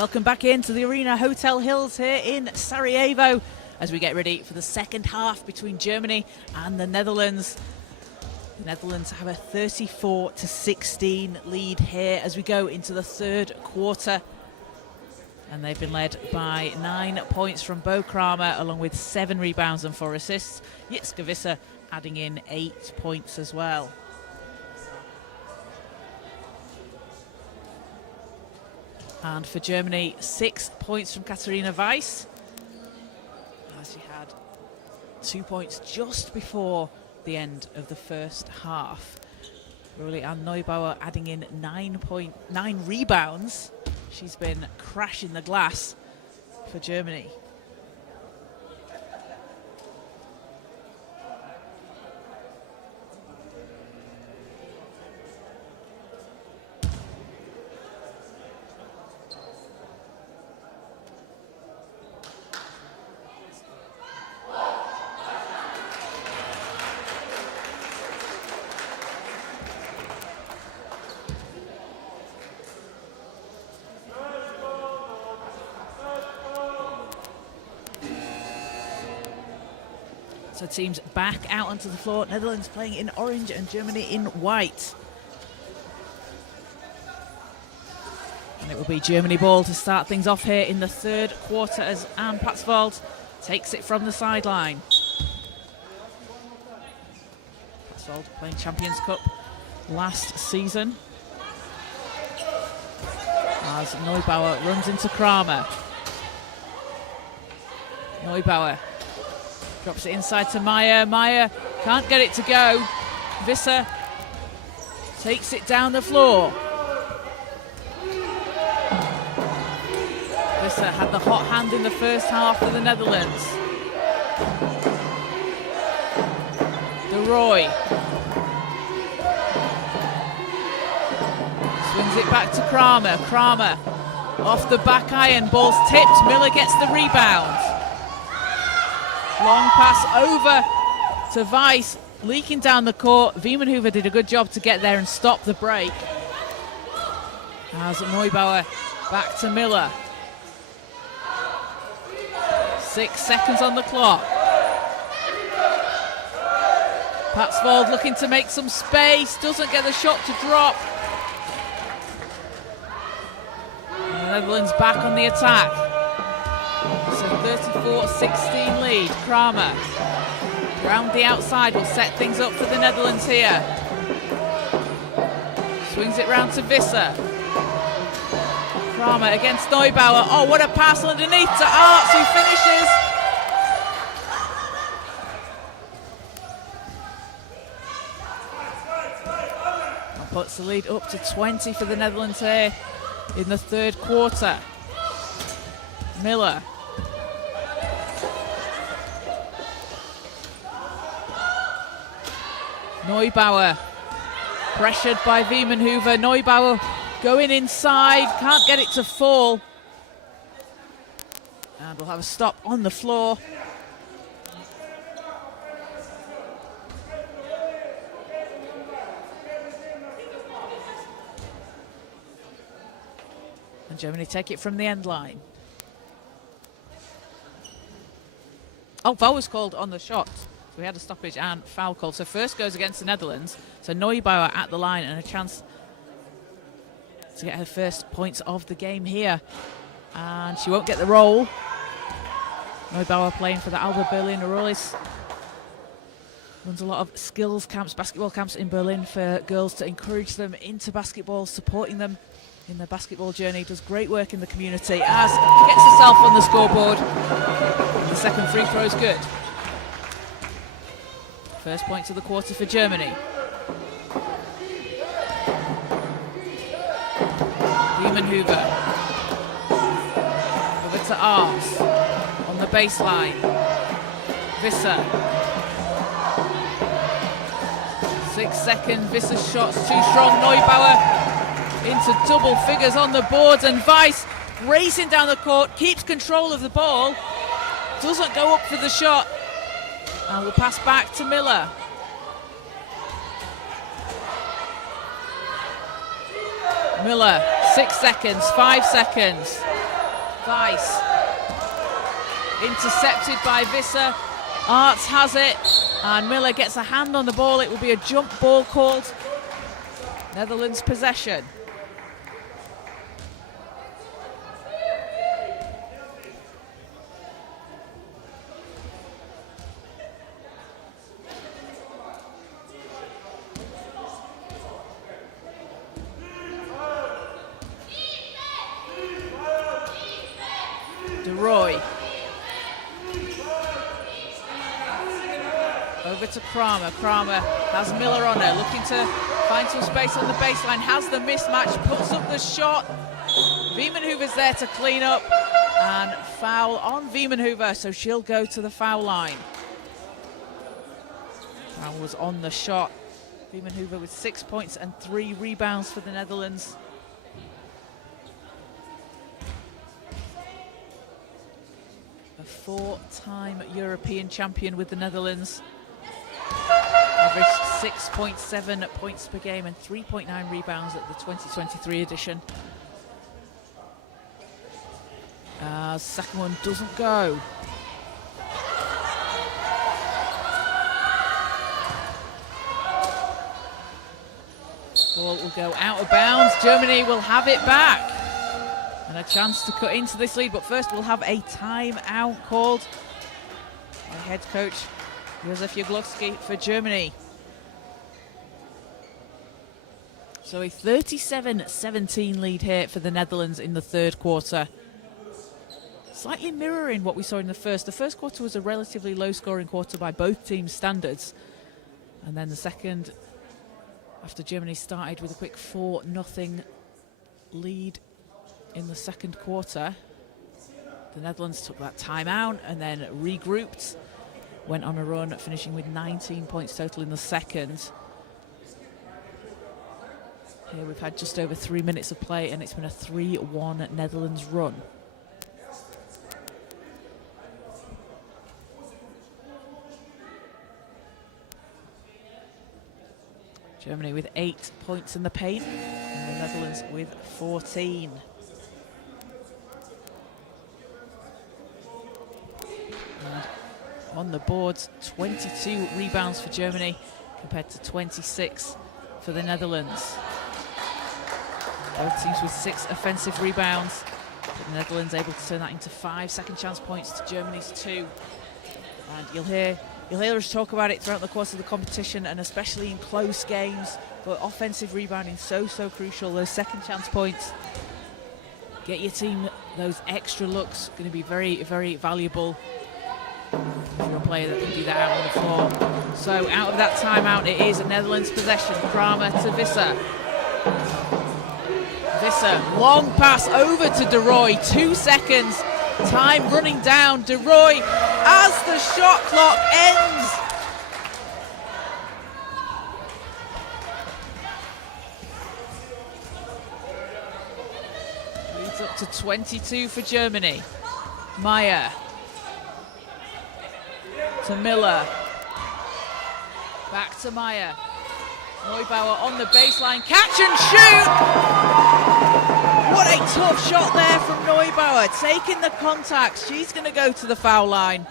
Welcome back into the Arena Hotel Hills here in Sarajevo as we get ready for the second half between Germany and the Netherlands. The Netherlands have a 34-16 lead here as we go into the third quarter. And they've been led by 9 points from Bo Kramer, along with 7 rebounds and 4 assists. Jitske Visser adding in 8 points as well. And for Germany, 6 points from Katharina Weiss, as she had 2 points just before the end of the first half. Juliane Neubauer adding in 9 rebounds. She's been crashing the glass for Germany. So teams back out onto the floor. Netherlands playing in orange and Germany in white. And it will be Germany ball to start things off here in the third quarter as Anne Patsvold takes it from the sideline. Patsvold playing Champions Cup last season. As Neubauer runs into Kramer. Neubauer drops it inside to Meyer. Meyer can't get it to go. Visser takes it down the floor. Visser had the hot hand in the first half for the Netherlands. De Roy swings it back to Kramer. Kramer off the back iron. Ball's tipped. Miller gets the rebound. Long pass over to Weiss, leaking down the court. Wiemenhuber did a good job to get there and stop the break. As Neubauer back to Miller. 6 seconds on the clock. Patsvold looking to make some space, doesn't get the shot to drop. And the Netherlands back on the attack. It's a 34-16 lead. Kramer round the outside will set things up for the Netherlands here. Swings it round to Visser. Kramer against Neubauer. Oh, what a pass underneath to Arts, who finishes. And puts the lead up to 20 for the Netherlands here in the third quarter. Miller. Neubauer pressured by Wiemenhuber. Neubauer going inside, can't get it to fall. And we'll have a stop on the floor. And Germany take it from the end line. Oh, foul was called on the shot. We had a stoppage and foul call. So first goes against the Netherlands. So Neubauer at the line and a chance to get her first points of the game here. And she won't get the roll. Neubauer playing for the Alba Berlin Royals. Runs a lot of skills camps, basketball camps in Berlin for girls to encourage them into basketball, supporting them in their basketball journey. Does great work in the community as gets herself on the scoreboard. The second free throw is good. First points of the quarter for Germany. Wiemenhuber. Over to Arts. On the baseline. Visser. 6 seconds. Visser's shot's too strong. Neubauer into double figures on the boards. And Weiss racing down the court. Keeps control of the ball. Doesn't go up for the shot. And we'll pass back to Miller. Miller, 6 seconds, 5 seconds. Weiss. Intercepted by Visser. Arts has it, and Miller gets a hand on the ball. It will be a jump ball called. Netherlands possession. De Roy. Over to Kramer. Kramer has Miller on her, looking to find some space on the baseline. Has the mismatch, puts up the shot. Wiemenhuber's there to clean up, and foul on Wiemenhuber, so she'll go to the foul line. Foul was on the shot. Wiemenhuber with 6 points and 3 rebounds for the Netherlands. A 4-time European champion with the Netherlands. Averaged 6.7 points per game and 3.9 rebounds at the 2023 edition. Second one doesn't go. Ball will go out of bounds. Germany will have it back. And a chance to cut into this lead, but first we'll have a timeout called by head coach Josef Jaglowski for Germany. So a 37-17 lead here for the Netherlands in the third quarter. Slightly mirroring what we saw in the first. The first quarter was a relatively low-scoring quarter by both teams' standards. And then the second, after Germany started with a quick 4-0 lead in the second quarter, the Netherlands took that timeout and then regrouped. Went on a run, finishing with 19 points total in the second. Here we've had just over 3 minutes of play, and it's been a 3-1 Netherlands run. Germany with 8 points in the paint, and the Netherlands with 14. And on the boards, 22 rebounds for Germany compared to 26 for the Netherlands. Both teams with 6 offensive rebounds, but the Netherlands able to turn that into 5 second chance points to Germany's 2. And you'll hear us talk about it throughout the course of the competition, and especially in close games. But offensive rebounding so crucial. Those second chance points get your team those extra looks. Going to be very, very valuable if you're a player that can do that out on the floor. So out of that timeout, it is a Netherlands possession. Kramer to Visser. Visser, long pass over to De Roy. 2 seconds. Time running down. De Roy as the shot clock ends. Leads up to 22 for Germany. Meyer to Miller. Back to Meyer. Neubauer on the baseline. Catch and shoot! What a tough shot there from Neubauer. Taking the contact. She's going to go to the foul line.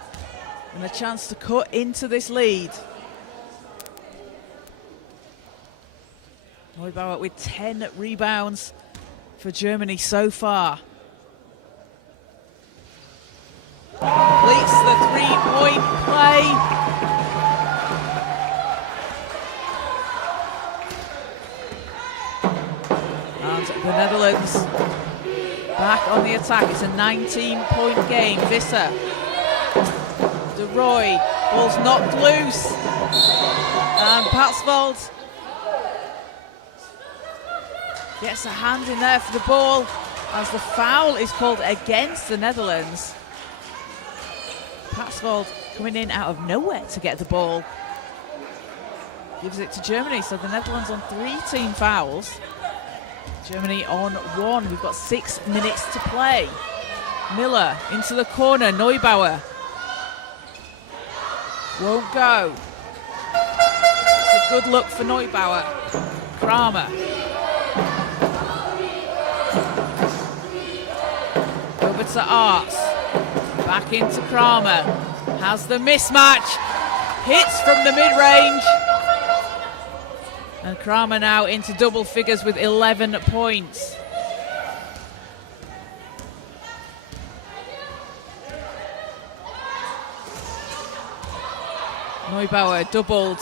And a chance to cut into this lead. Neubauer with 10 rebounds for Germany so far. Completes the 3-point play. And the Netherlands back on the attack. It's a 19-point game. Visser. De Roy. Ball's knocked loose. And Patsvold gets a hand in there for the ball as the foul is called against the Netherlands. Patsvold coming in out of nowhere to get the ball. Gives it to Germany, so the Netherlands on 3 team fouls. Germany on 1. We've got 6 minutes to play. Miller into the corner. Neubauer. Won't go. It's a good look for Neubauer. Kramer. Over to Arts. Back into Kramer. Has the mismatch. Hits from the mid-range. And Kramer now into double figures with 11 points. Neubauer doubled.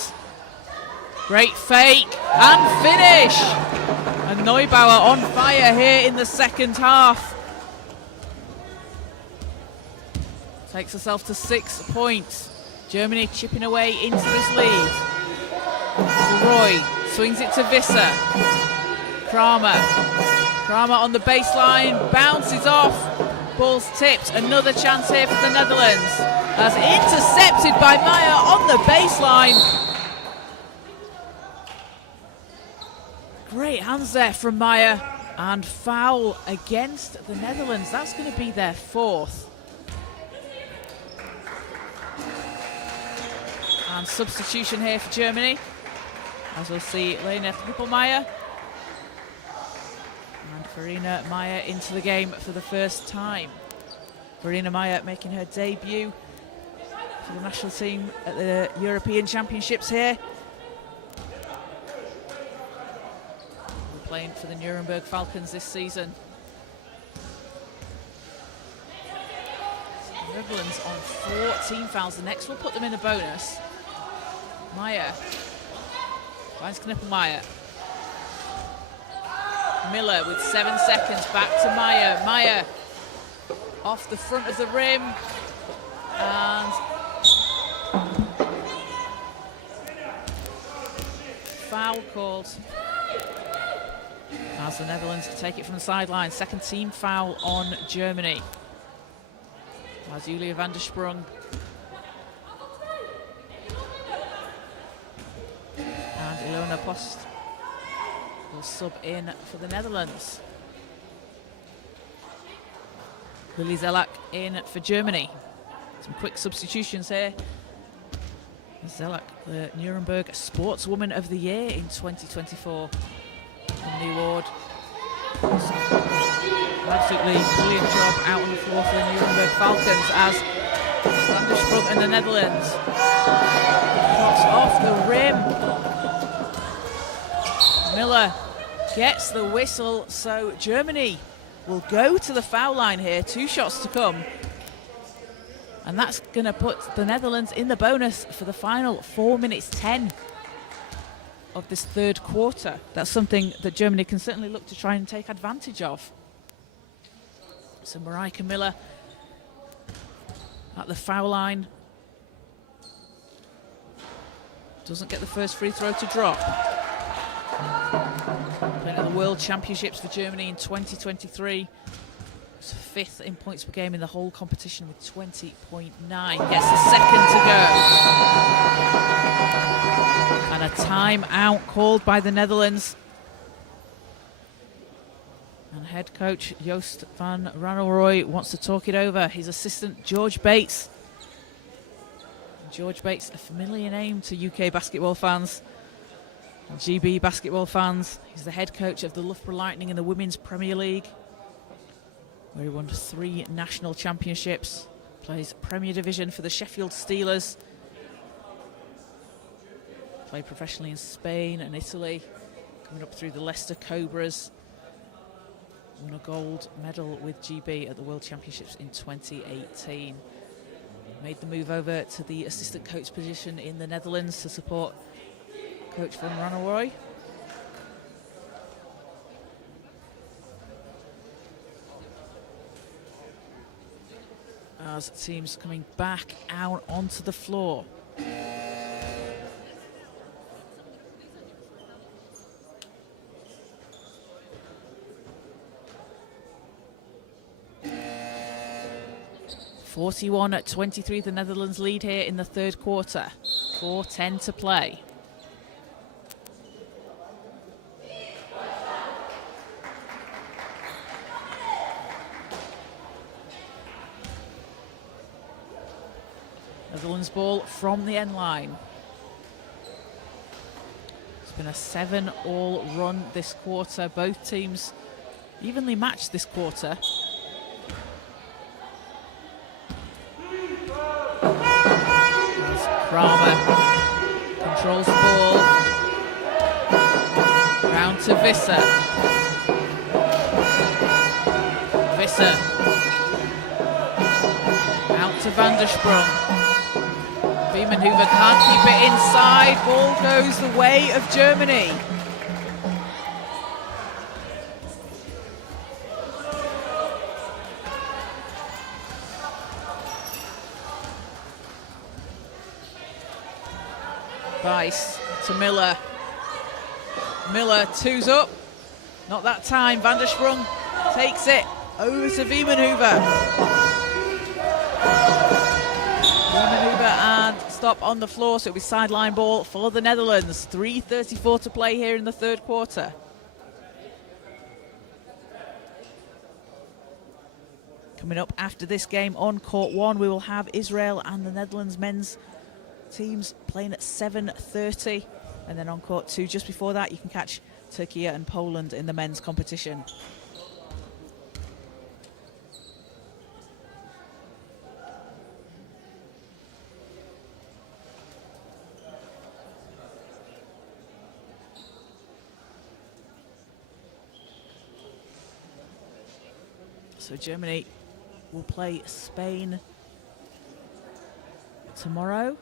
Great fake and finish. And Neubauer on fire here in the second half. Takes herself to 6 points. Germany chipping away into this lead. Roy swings it to Visser. Kramer on the baseline, bounces off. Ball's tipped. Another chance here for the Netherlands. As intercepted by Meyer on the baseline. Great hands there from Meyer. And foul against the Netherlands. That's going to be their 4th. And substitution here for Germany. As we'll see Lena Trippelmeier and Verena Meyer into the game for the first time. Verena Meyer making her debut for the national team at the European Championships here. We're playing for the Nuremberg Falcons this season. So the Netherlands on 14 fouls. The next will put them in a bonus. Meyer finds Knippelmeier. Miller with 7 seconds, back to Meyer. Meyer off the front of the rim. And foul called. As the Netherlands take it from the sideline. Second team foul on Germany. As Julia van der Sprung. And Ilona Post will sub in for the Netherlands. Lily Zelak in for Germany. Some quick substitutions here. Zelak, the Nuremberg Sportswoman of the Year in 2024. On the award. Absolutely brilliant job out on the floor for the Nuremberg Falcons as Van der Sprung and the Netherlands. Shots off the rim. Miller gets the whistle, so Germany will go to the foul line here. 2 shots to come. And that's going to put the Netherlands in the bonus for the final 4 minutes 10 of this third quarter. That's something that Germany can certainly look to try and take advantage of. So Marika Miller at the foul line. Doesn't get the first free throw to drop. Playing at the World Championships for Germany in 2023. It's 5th in points per game in the whole competition with 20.9. Gets the second to go. And a timeout called by the Netherlands. And head coach Joost van Ranelrooy wants to talk it over. His assistant George Bates. George Bates, a familiar name to UK basketball fans. GB basketball fans. He's the head coach of the Loughborough Lightning in the Women's Premier League, where he won 3 national championships. Plays Premier Division for the Sheffield Steelers. Played professionally in Spain and Italy. Coming up through the Leicester Cobras. Won a gold medal with GB at the World Championships in 2018. Made the move over to the assistant coach position in the Netherlands to support Coach Van Ranelrooy. As teams coming back out onto the floor. (41-23), the Netherlands lead here in the third quarter. 4:10 to play. Netherlands ball from the end line. It's been a 7-all run this quarter. Both teams evenly matched this quarter. Kramer controls the ball. Round to Visser. Visser. Out to Van der Sprung. Wiemenhuber can't keep it inside. Ball goes the way of Germany. Weiss to Miller. Miller, two's up. Not that time. Van der Sprung takes it over to Wiemenhuber. Wiemenhuber and stop on the floor, so it'll be sideline ball for the Netherlands. 3:34 to play here in the third quarter. Coming up after this game on court one, we will have Israel and the Netherlands men's teams playing at 7:30, and then on court two just before that you can catch Turkey and Poland in the men's competition. So Germany will play Spain tomorrow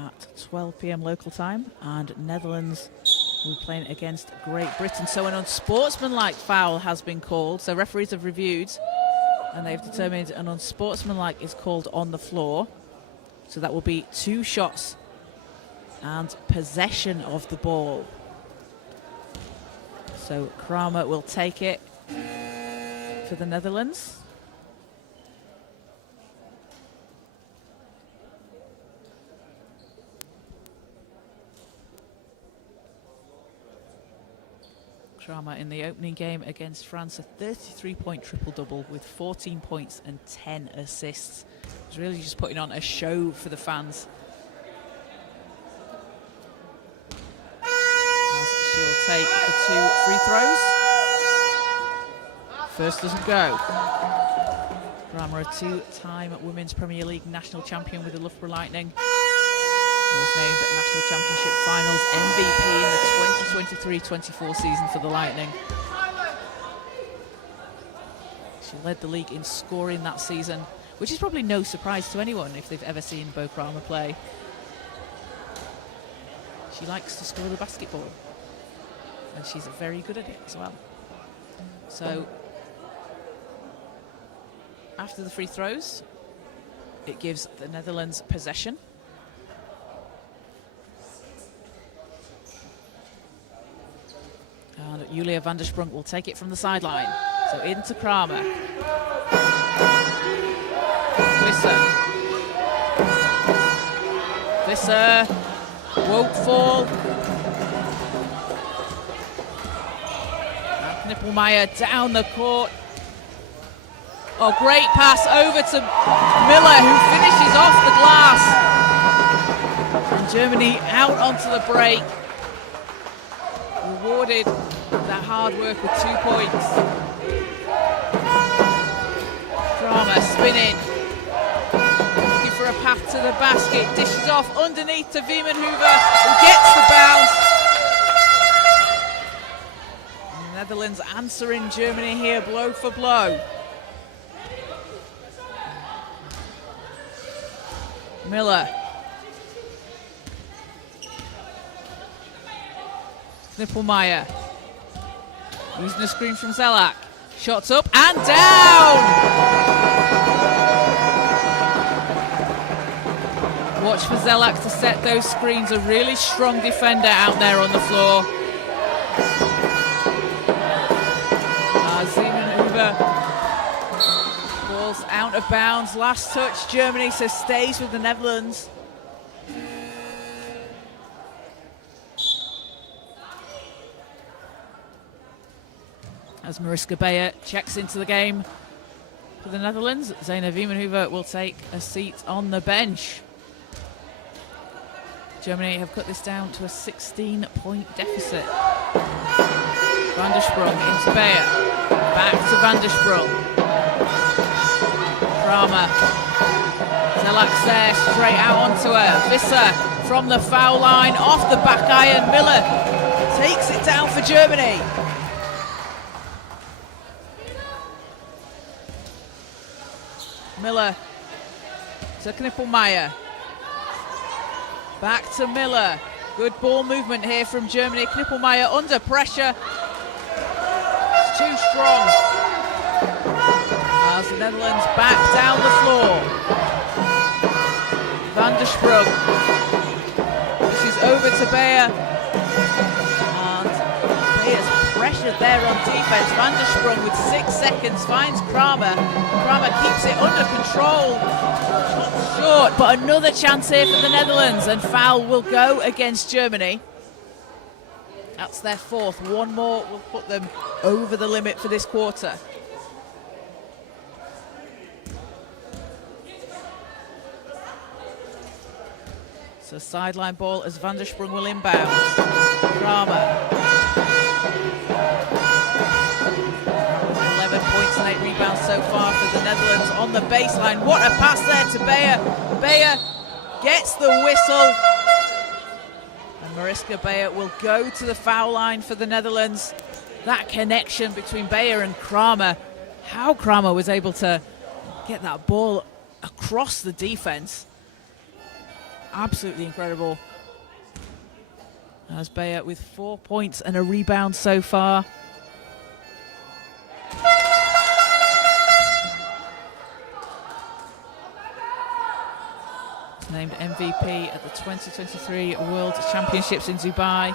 at 12 p.m. local time, and Netherlands will be playing against Great Britain. So an unsportsmanlike foul has been called. So referees have reviewed and they've determined an unsportsmanlike is called on the floor. So that will be 2 shots and possession of the ball. So Kramer will take it for the Netherlands. Kramer in the opening game against France, a 33-point triple-double with 14 points and 10 assists. He's really just putting on a show for the fans. As she'll take the 2 free throws. First doesn't go. Kramer, a 2-time Women's Premier League national champion with the Loughborough Lightning. Was named National Championship Finals MVP in the 2023-24 season for the Lightning. She led the league in scoring that season, which is probably no surprise to anyone if they've ever seen Bo Kramer play. She likes to score the basketball, and she's very good at it as well. So after the free throws, it gives the Netherlands possession. And Julia van der Sprung will take it from the sideline. So into Kramer. Visser. Visser won't fall. And Knippelmeyer down the court. Oh, great pass over to Miller, who finishes off the glass. And Germany out onto the break. Rewarded their hard work with 2 points. Kramer spinning. Looking for a path to the basket. Dishes off underneath to Wiemenhuber, who gets the bounce. And the Netherlands answering Germany here, blow for blow. Miller. Knippelmeyer using the screen from Zelak. Shots up and down! Watch for Zelak to set those screens. A really strong defender out there on the floor. Wiemenhuber. Ball's out of bounds. Last touch, Germany, so stays with the Netherlands. As Mariska Beyer checks into the game for the Netherlands, Zeina Wiemenhuber will take a seat on the bench. Germany have cut this down to a 16-point deficit. Van der Sprung into Beyer. Back to Van der Sprung. Kramer. Zelak's there, straight out onto her. Visser from the foul line, off the back iron. Miller takes it down for Germany. Miller to Knippelmeyer. Back to Miller. Good ball movement here from Germany. Knippelmeyer under pressure. It's too strong. As the Netherlands back down the floor. Van der Sprung. This is over to Beyer. And Beyer's pressured there on defense. Van der Sprung with 6 seconds finds Kramer. Kramer keeps it under control. Short, but another chance here for the Netherlands, and foul will go against Germany. That's their fourth. One more will put them over the limit for this quarter. So sideline ball as Van der Sprung will inbound. Kramer. 11 points and 8 rebounds so far for the Netherlands on the baseline. What a pass there to Beyer. Beyer gets the whistle. And Mariska Beyer will go to the foul line for the Netherlands. That connection between Beyer and Kramer. How Kramer was able to get that ball across the defense. Absolutely incredible. As Beyer with 4 points and a rebound so far. Named MVP at the 2023 World Championships in Dubai.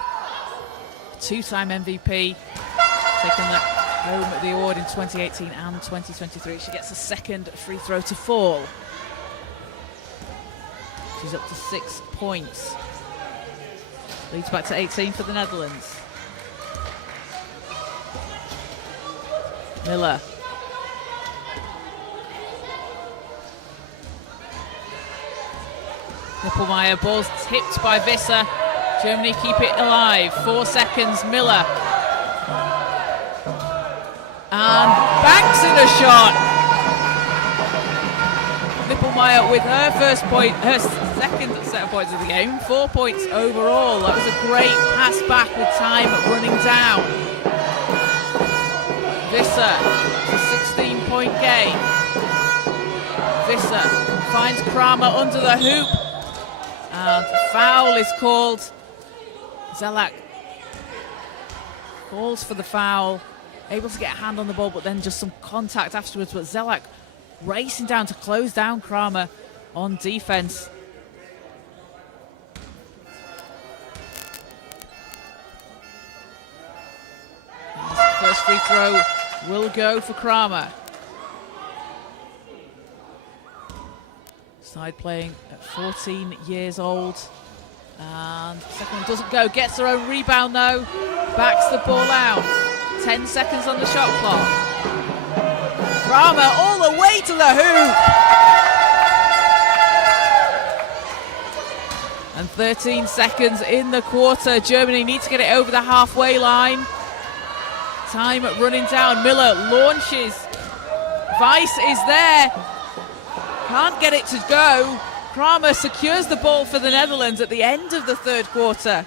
Two-time MVP, taking that home the award in 2018 and 2023. She gets a second free throw to fall. She's up to 6 points. Leads back to 18 for the Netherlands. Miller. Knippelmeyer, ball's tipped by Visser. Germany keep it alive. 4 seconds, Miller. And banks in a shot. Knippelmeyer with her first point, her second set of points of the game. 4 points overall. That was a great pass back with time running down. Visser, it's a 16-point game. Visser finds Kramer under the hoop. And foul is called. Zelak calls for the foul. Able to get a hand on the ball, but then just some contact afterwards. But Zelak racing down to close down Kramer on defense. First free throw will go for Kramer. Side playing at 14 years old. And second one doesn't go. Gets her own rebound though. Backs the ball out. 10 seconds on the shot clock. Kramer all the way to the hoop. And 13 seconds in the quarter. Germany needs to get it over the halfway line. Time running down. Miller launches. Weiss is there. Can't get it to go. Kramer secures the ball for the Netherlands at the end of the third quarter.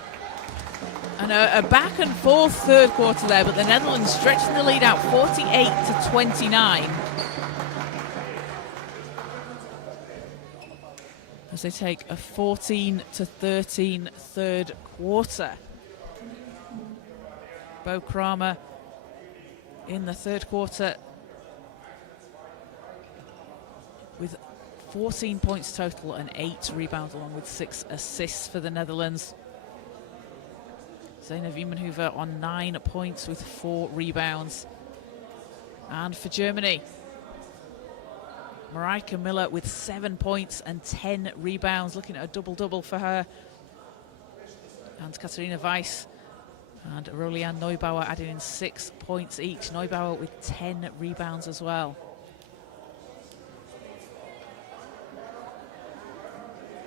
And a back and forth third quarter there, but the Netherlands stretching the lead out 48-29. As they take a 14-13 third quarter. Bo Kramer in the third quarter with 14 points total and 8 rebounds, along with 6 assists for the Netherlands. Zeynep Wiemenhoever on 9 points with 4 rebounds. And for Germany, Mariska Miller with 7 points and 10 rebounds, looking at a double-double for her. And Katharina Weiss and Rolianne Neubauer adding in 6 points each. Neubauer with 10 rebounds as well.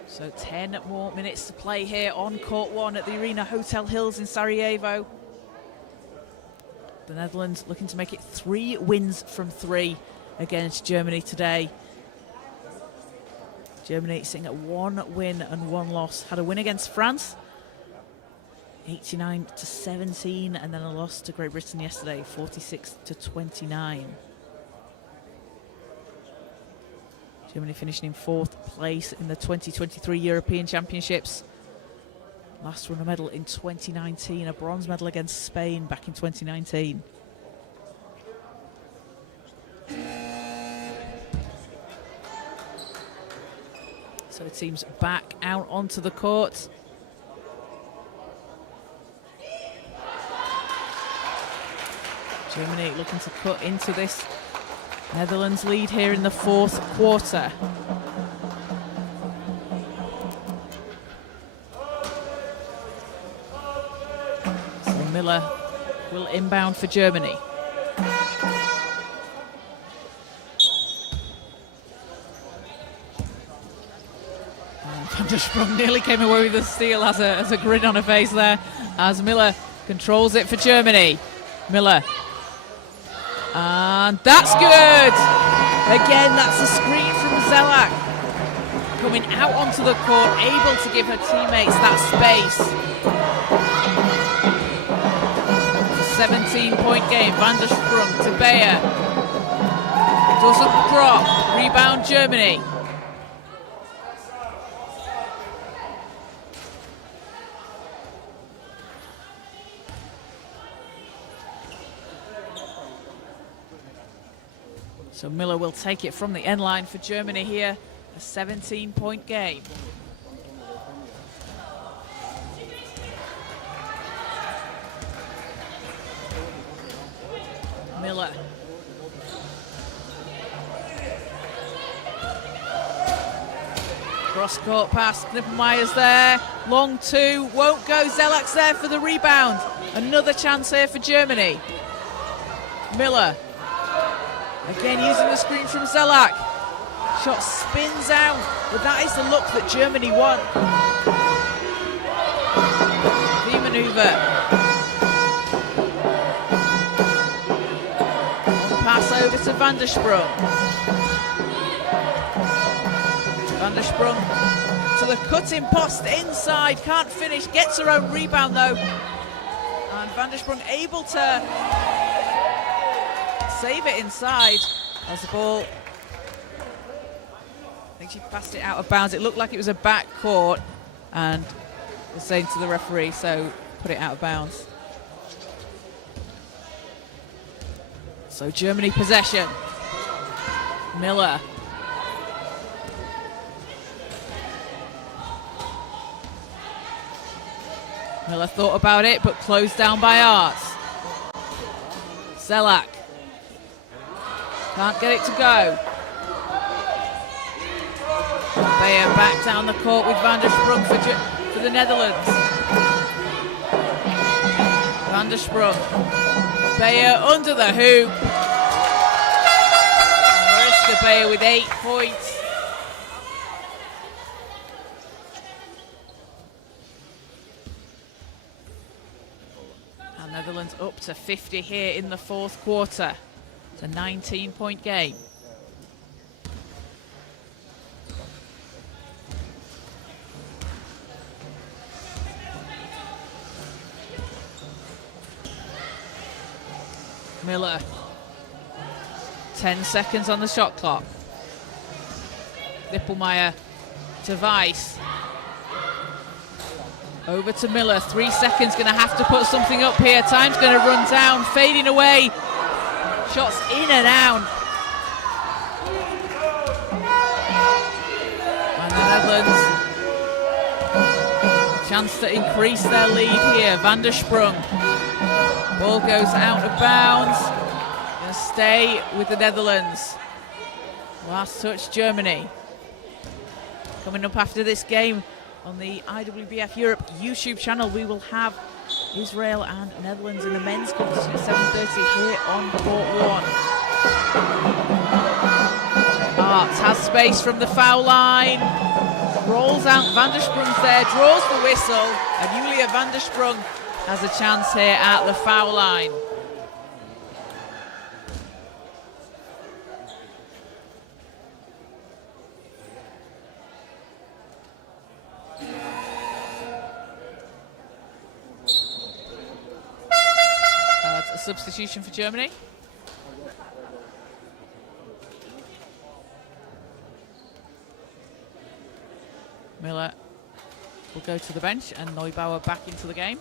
So 10 more minutes to play here on court 1 at the Arena Hotel Hills in Sarajevo. The Netherlands looking to make it 3 wins from 3 against Germany today. Germany sitting at 1 win and 1 loss. Had a win against France, 89-17, and then a loss to Great Britain yesterday, 46-29. Germany finishing in 4th place in the 2023 European Championships. Last won a medal in 2019, a bronze medal against Spain back in 2019. So the team's back out onto the court. Germany looking to cut into this Netherlands lead here in the 4th quarter. So Miller will inbound for Germany. Van der Sprong nearly came away with the steal, has a grin on her face there, as Miller controls it for Germany. Miller. And that's good! Again, that's a screen from Zelak. Coming out onto the court, able to give her teammates that space. It's a 17-point game. Van der Sprong to Bayer. Doesn't drop. Rebound Germany. So Miller will take it from the end line for Germany here. A 17-point game. Miller. Cross-court pass, Knippelmeyer's there. Long two, won't go. Zelak's there for the rebound. Another chance here for Germany. Miller. Again, using the screen from Zelak. Shot spins out, but that is the look that Germany want. The maneuver. Pass over to Van der Sprong. Van der Sprong to the cutting post inside. Can't finish, gets her own rebound though. And Van der Sprong able to save it inside as the ball, I think she passed it out of bounds. It looked like it was a back court and was saying to the referee, so put it out of bounds. So Germany possession. Miller. Miller thought about it, but closed down by Arts. Zelak. Can't get it to go. Bayer back down the court with Van der Sprong for the Netherlands. Van der Sprong. Bayer under the hoop. Mariska Bayer with 8 points. And Netherlands up to 50 here in the 4th quarter. It's a 19-point game. Miller. 10 seconds on the shot clock. Knippelmeyer to Weiss. Over to Miller. 3 seconds. Going to have to put something up here. Time's going to run down. Fading away. Shots in and out. And the Netherlands, a chance to increase their lead here. Van der Sprong. Ball goes out of bounds. Gonna stay with the Netherlands. Last touch, Germany. Coming up after this game on the IWBF Europe YouTube channel, we will have Israel and Netherlands in the men's competition at 7:30 here on Court 1. Arts has space from the foul line. Rolls out, Van der Sprong's there, draws the whistle, and Julia Van der Sprong has a chance here at the foul line. substitution for Germany. Miller will go to the bench and Neubauer back into the game.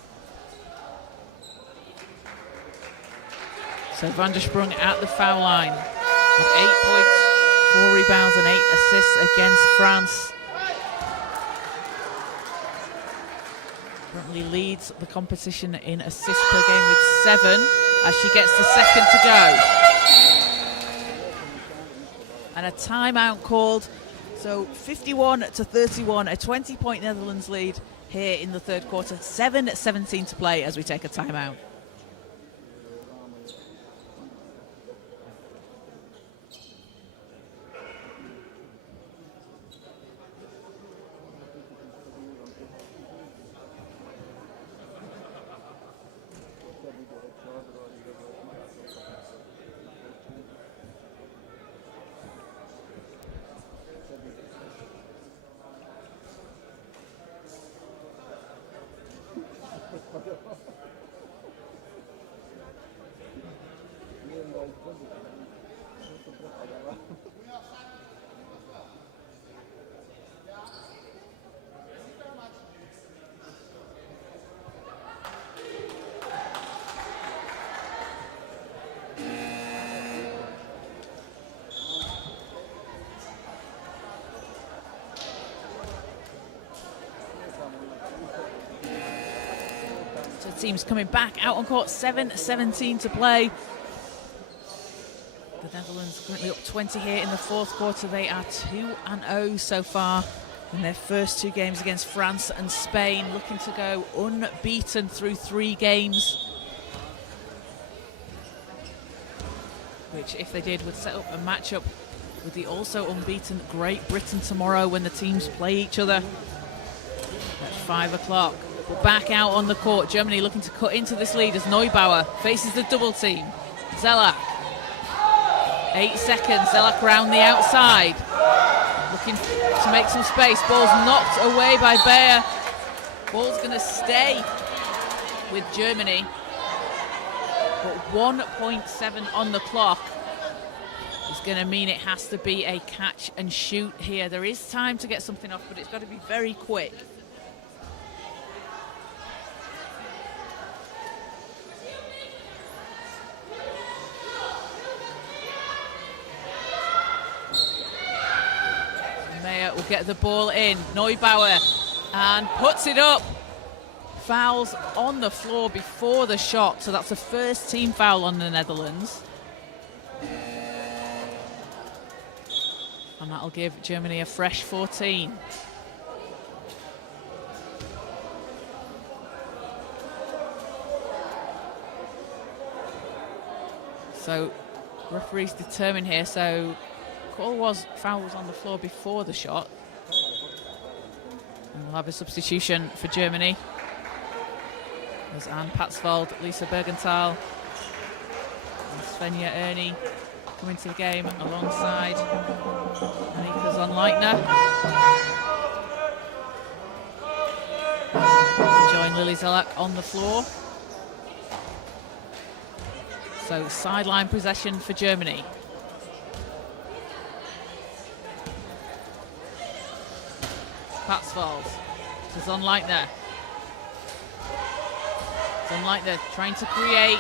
So Van der Sprung at the foul line with 8 points, 4 rebounds and 8 assists against France. Currently leads the competition in assists per game with 7 as she gets the second to go. And a timeout called. So 51-31, a 20-point Netherlands lead here in the third quarter. 7:17 to play as we take a timeout. Teams coming back out on court, 7:17 to play. The Netherlands currently up 20 here in the fourth quarter. They are 2-0 so far in their first 2 games against France and Spain, looking to go unbeaten through 3 games, which, if they did, would set up a matchup with the also unbeaten Great Britain tomorrow when the teams play each other at 5 o'clock. But back out on the court, Germany looking to cut into this lead as Neubauer faces the double team. Zelak, 8 seconds, Zelak round the outside, looking to make some space. Ball's knocked away by Bayer. Ball's going to stay with Germany, but 1.7 on the clock is going to mean it has to be a catch and shoot here. There is time to get something off, but it's got to be very quick. Will get the ball in. Neubauer and puts it up. Fouls on the floor before the shot, so that's the first team foul on the Netherlands. And that'll give Germany a fresh 14. So referees determine here, so call was fouls on the floor before the shot. And we'll have a substitution for Germany. There's Anne Patsvold, Lisa Bergenthal, and Svenja Erni coming to the game alongside Annika Zonleitner. Join Lily Zelak on the floor. So sideline possession for Germany. Patsvold to Zonleitner. Zonleitner trying to create,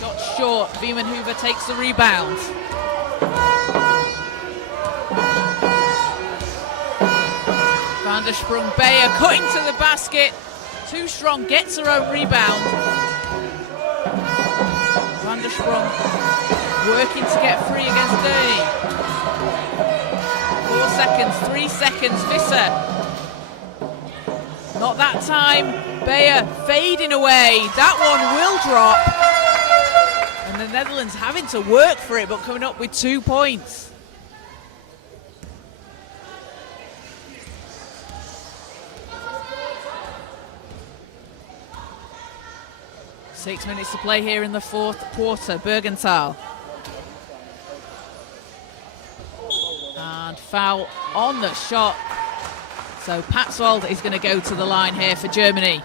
shot short. Wiemenhuber takes the rebound. Van der Sprung, Bayer cutting to the basket. Too strong, gets her own rebound. Van der Sprung working to get free against Erni. 4 seconds, 3 seconds, Visser. Not that time. Bayer fading away. That one will drop. And the Netherlands having to work for it, but coming up with 2 points. Six minutes to play here in the fourth quarter. Bergenthal. And foul on the shot. So Patsvold is going to go to the line here for Germany.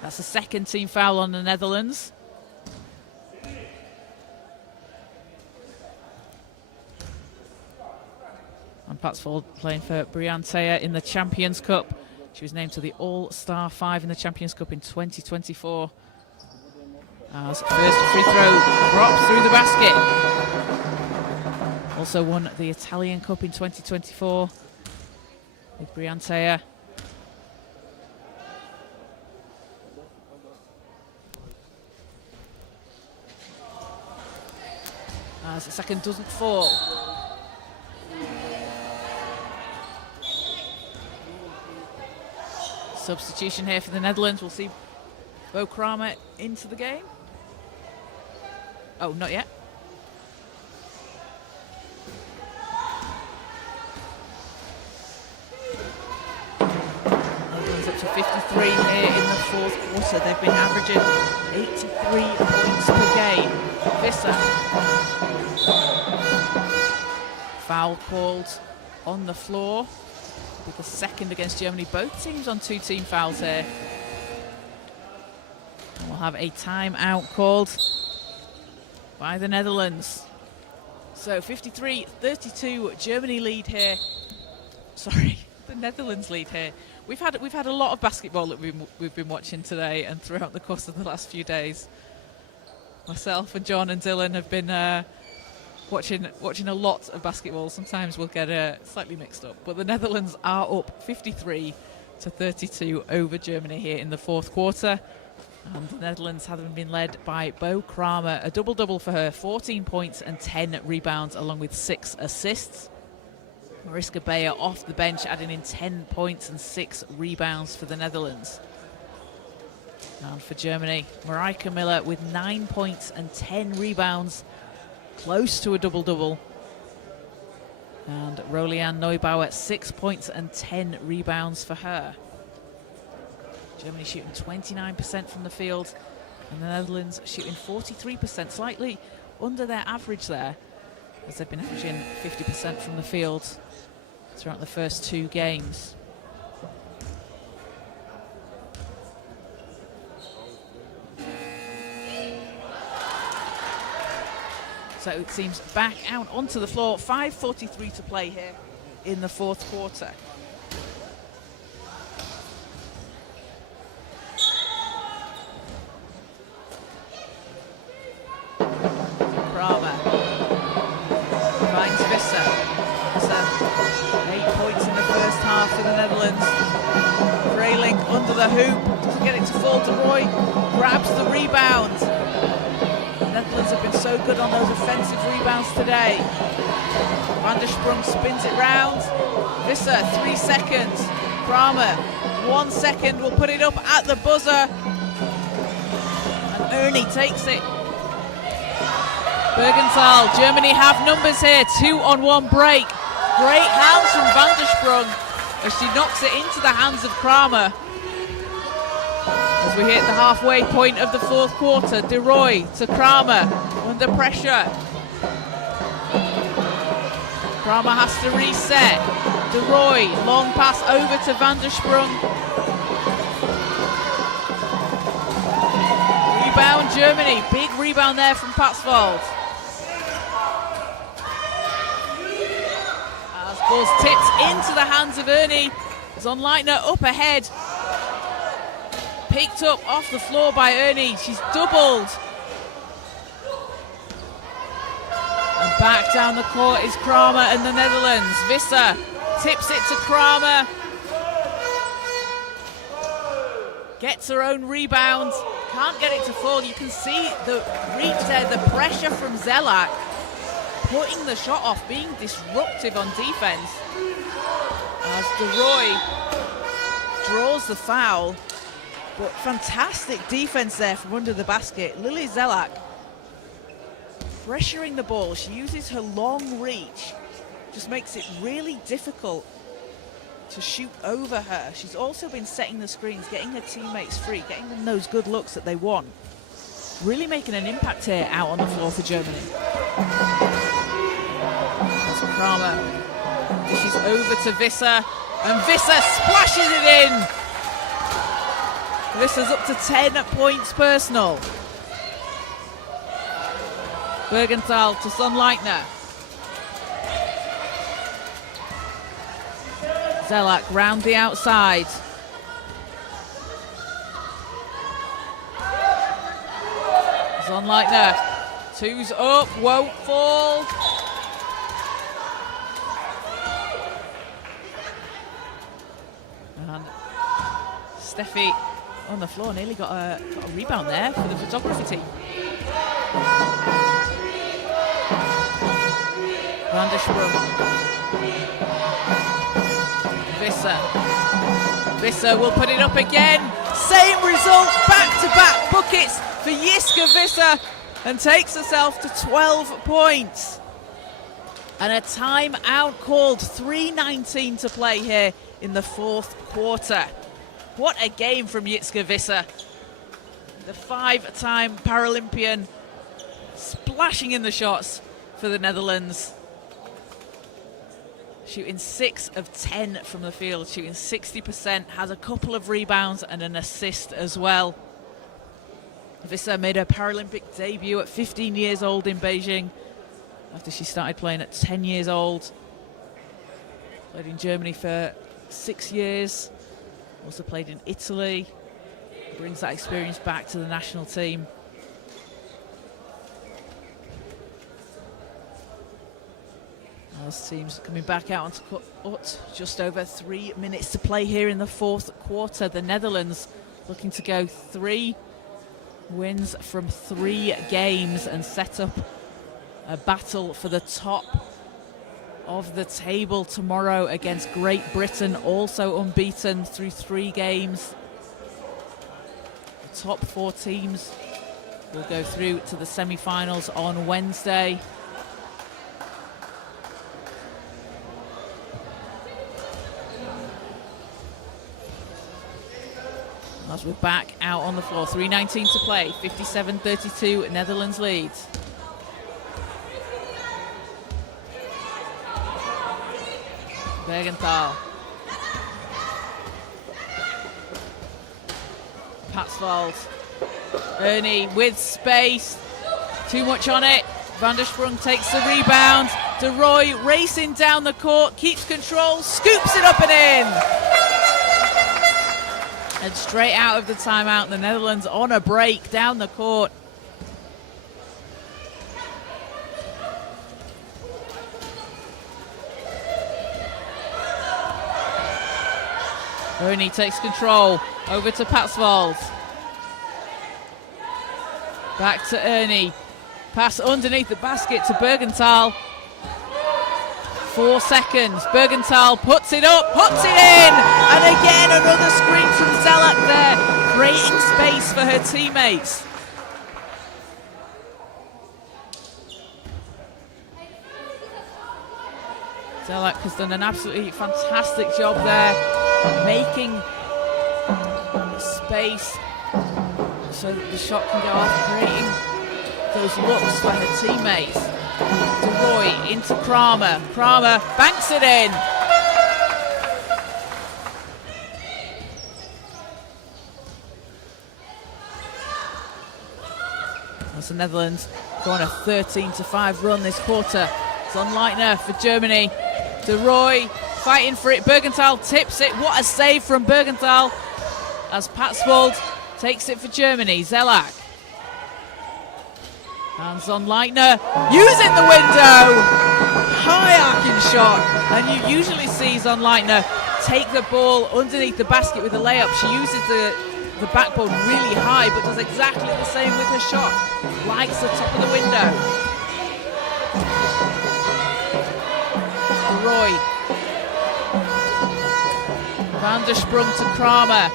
That's the second team foul on the Netherlands. Patsvold playing for Briantea in the Champions Cup. She was named to the All-Star 5 in the Champions Cup in 2024. As first free throw drops through the basket. Also won the Italian Cup in 2024 with Briantea. As the second doesn't fall. Substitution here for the Netherlands. We'll see Bo Kramer into the game. Oh, not yet. Netherlands up to 53 here in the fourth quarter. They've been averaging 83 points per game. Visser. Foul called on the floor. With the second against Germany. Both teams on 2 team fouls here. And we'll have a timeout called by the Netherlands. So 53-32, Germany lead here. Sorry, the Netherlands lead here. We've had a lot of basketball that we've been watching today and throughout the course of the last few days. Myself and John and Dylan have been watching a lot of basketball. Sometimes we'll get slightly mixed up, but the Netherlands are up 53-32 over Germany here in the fourth quarter. And the Netherlands having been led by Bo Kramer, a double-double for her, 14 points and 10 rebounds, along with 6 assists. Mariska Beyer off the bench, adding in 10 points and 6 rebounds for the Netherlands. And for Germany, Marika Miller with 9 points and 10 rebounds, close to a double-double. And Rolianne Neubauer, 6 points and 10 rebounds for her. Germany shooting 29% from the field, and the Netherlands shooting 43%, slightly under their average there, as they've been averaging 50% from the field throughout the first 2 games. So it seems back out onto the floor. 5:43 to play here in the fourth quarter. Kramer finds Visser. Visser, 8 points in the first half for the Netherlands. Freyling under the hoop, doesn't get it to fall. De Roy grabs the rebound. The Netherlands have been so good on those offensive rebounds today. Van der Sprung spins it round. Visser, 3 seconds. Kramer, 1 second, will put it up at the buzzer. And Ernie takes it. Bergenthal, Germany have numbers here, 2-on-1 break. Great hands from Van der Sprung as she knocks it into the hands of Kramer. As we hit the halfway point of the fourth quarter, De Roy to Kramer, under pressure. Kramer has to reset. De Roy, long pass over to Van der Sprung. Rebound Germany, big rebound there from Patsvold. As ball's tipped into the hands of Ernie. Zonleitner up ahead. Picked up off the floor by Ernie. She's doubled. And back down the court is Kramer and the Netherlands. Visser tips it to Kramer. Gets her own rebound. Can't get it to fall. You can see the reach there, the pressure from Zelak. Putting the shot off, being disruptive on defense. As De Roy draws the foul. But fantastic defense there from under the basket. Lily Zelak pressuring the ball. She uses her long reach. Just makes it really difficult to shoot over her. She's also been setting the screens, getting her teammates free, getting them those good looks that they want. Really making an impact here out on the floor for Germany. As Kramer dishes over to Visser, and Visser splashes it in. Visser's up to 10 points personal. Bergenthal to Zonleitner. Zelak round the outside. Zonleitner, two's up, won't fall. And Steffi on the floor nearly got a rebound there for the photography team. Van der Sprung. Visser will put it up again. Same result, back-to-back buckets for Jiska Visser, and takes herself to 12 points. And a timeout called, 3:19 to play here in the fourth quarter. What a game from Jiska Visser. The five-time Paralympian splashing in the shots for the Netherlands. Shooting 6 of 10 from the field, shooting 60%, has a couple of rebounds and an assist as well. Visser made her Paralympic debut at 15 years old in Beijing after she started playing at 10 years old. Played in Germany for 6 years, also played in Italy. Brings that experience back to the national team. Those teams coming back out onto court. Just over 3 minutes to play here in the fourth quarter. The Netherlands looking to go 3 wins from 3 games and set up a battle for the top of the table tomorrow against Great Britain, also unbeaten through 3 games. The top 4 teams will go through to the semi-finals on Wednesday. As we're back out on the floor, 3:19 to play, 57-32, Netherlands leads. Bergenthal. Patsvold. Ernie with space. Too much on it. Van der Sprung takes the rebound. De Roy racing down the court, keeps control, scoops it up and in. And straight out of the timeout, the Netherlands on a break down the court. Ernie takes control, over to Patsvold. Back to Ernie. Pass underneath the basket to Bergenthal. 4 seconds. Bergenthal puts it up, puts it in, and again another screen from Zelak there, creating space for her teammates. Zelak has done an absolutely fantastic job there, making space so that the shot can go off, creating those looks for her teammates. De Roy into Kramer. Kramer banks it in. That's the Netherlands go on a 13-5 run this quarter. Zonleitner for Germany. De Roy fighting for it. Bergenthal tips it. What a save from Bergenthal as Patsvold takes it for Germany. Zelak. And Zonleitner using the window. High arcing shot. And you usually see Zonleitner take the ball underneath the basket with a layup. She uses the backboard really high, but does exactly the same with her shot. Likes the top of the window. De Roy. Van der Sprung to Kramer.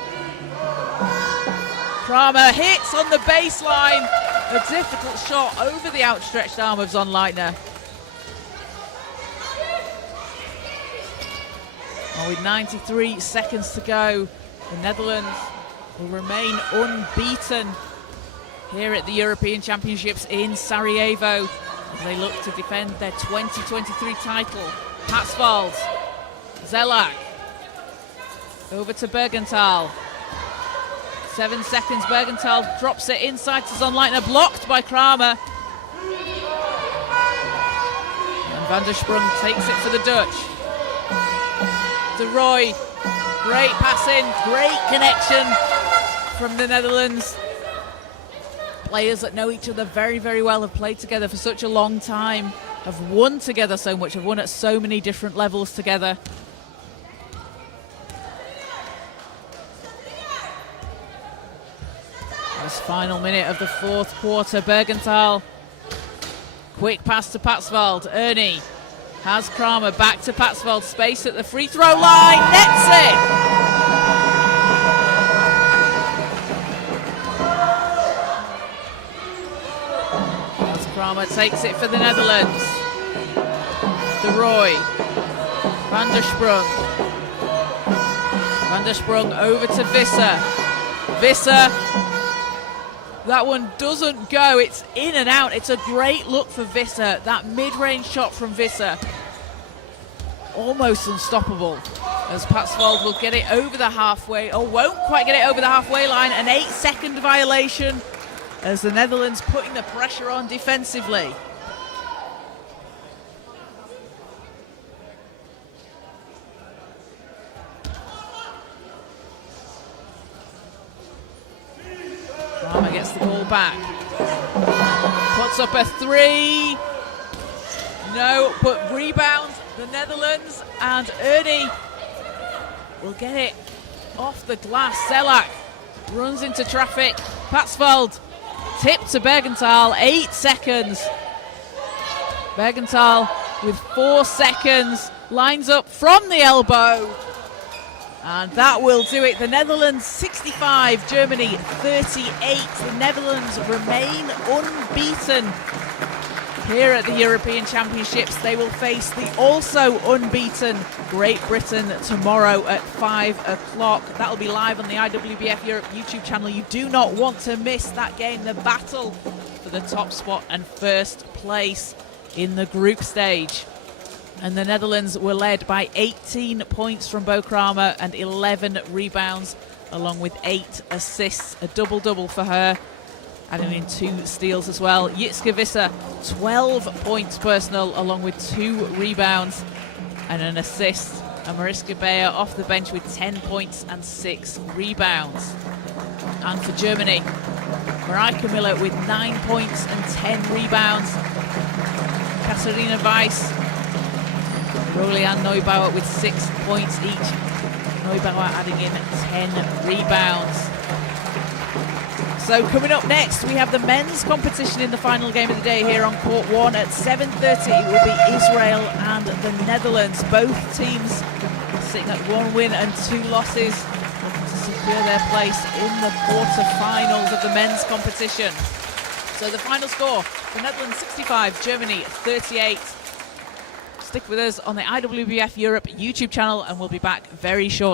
Kramer hits on the baseline. A difficult shot over the outstretched arm of Zonleitner. And with 93 seconds to go, the Netherlands will remain unbeaten here at the European Championships in Sarajevo as they look to defend their 2023 title. Patsvold, Zelak, over to Bergenthal. 7 seconds, Bergenthal drops it inside to Zonleitner, blocked by Kramer. And Van der Sprung takes it for the Dutch. De Roy, great passing, great connection from the Netherlands. Players that know each other very, very well, have played together for such a long time, have won together so much, have won at so many different levels together. This final minute of the fourth quarter, Bergenthal. Quick pass to Patsvald. Ernie has Kramer back to Patsvald. Space at the free throw line. Nets it. As Kramer takes it for the Netherlands. De Roy. Van der Sprung. Van der Sprung over to Visser. Visser. That one doesn't go. It's in and out. It's a great look for Visser. That mid-range shot from Visser. Almost unstoppable. As Patsvald will get it over the halfway, or won't quite get it over the halfway line. An 8-second violation as the Netherlands putting the pressure on defensively. Kramer gets the ball back. Puts up a three. No, but rebound the Netherlands, and Ernie will get it off the glass. Selak runs into traffic. Patsvald tip to Bergenthal. 8 seconds. Bergenthal with 4 seconds. Lines up from the elbow. And that will do it. The Netherlands 65, Germany 38. The Netherlands remain unbeaten here at the European Championships. They will face the also unbeaten Great Britain tomorrow at 5 o'clock. That will be live on the IWBF Europe YouTube channel. You do not want to miss that game. The battle for the top spot and first place in the group stage. And the Netherlands were led by 18 points from Bo Kramer and 11 rebounds, along with 8 assists, a double-double for her, adding in 2 steals as well. Jitske Visser, 12 points personal, along with 2 rebounds and an assist. And Mariska Beyer off the bench with 10 points and 6 rebounds. And for Germany, Marijke Miller with 9 points and 10 rebounds. Katharina Weiss, Rolian Neubauer with 6 points each. Neubauer adding in 10 rebounds. So coming up next, we have the men's competition in the final game of the day here on Court 1 at 7:30. It will be Israel and the Netherlands. Both teams sitting at 1 win and 2 losses, looking to secure their place in the quarter-finals of the men's competition. So the final score, the Netherlands 65, Germany 38. Stick with us on the IWBF Europe YouTube channel, and we'll be back very shortly.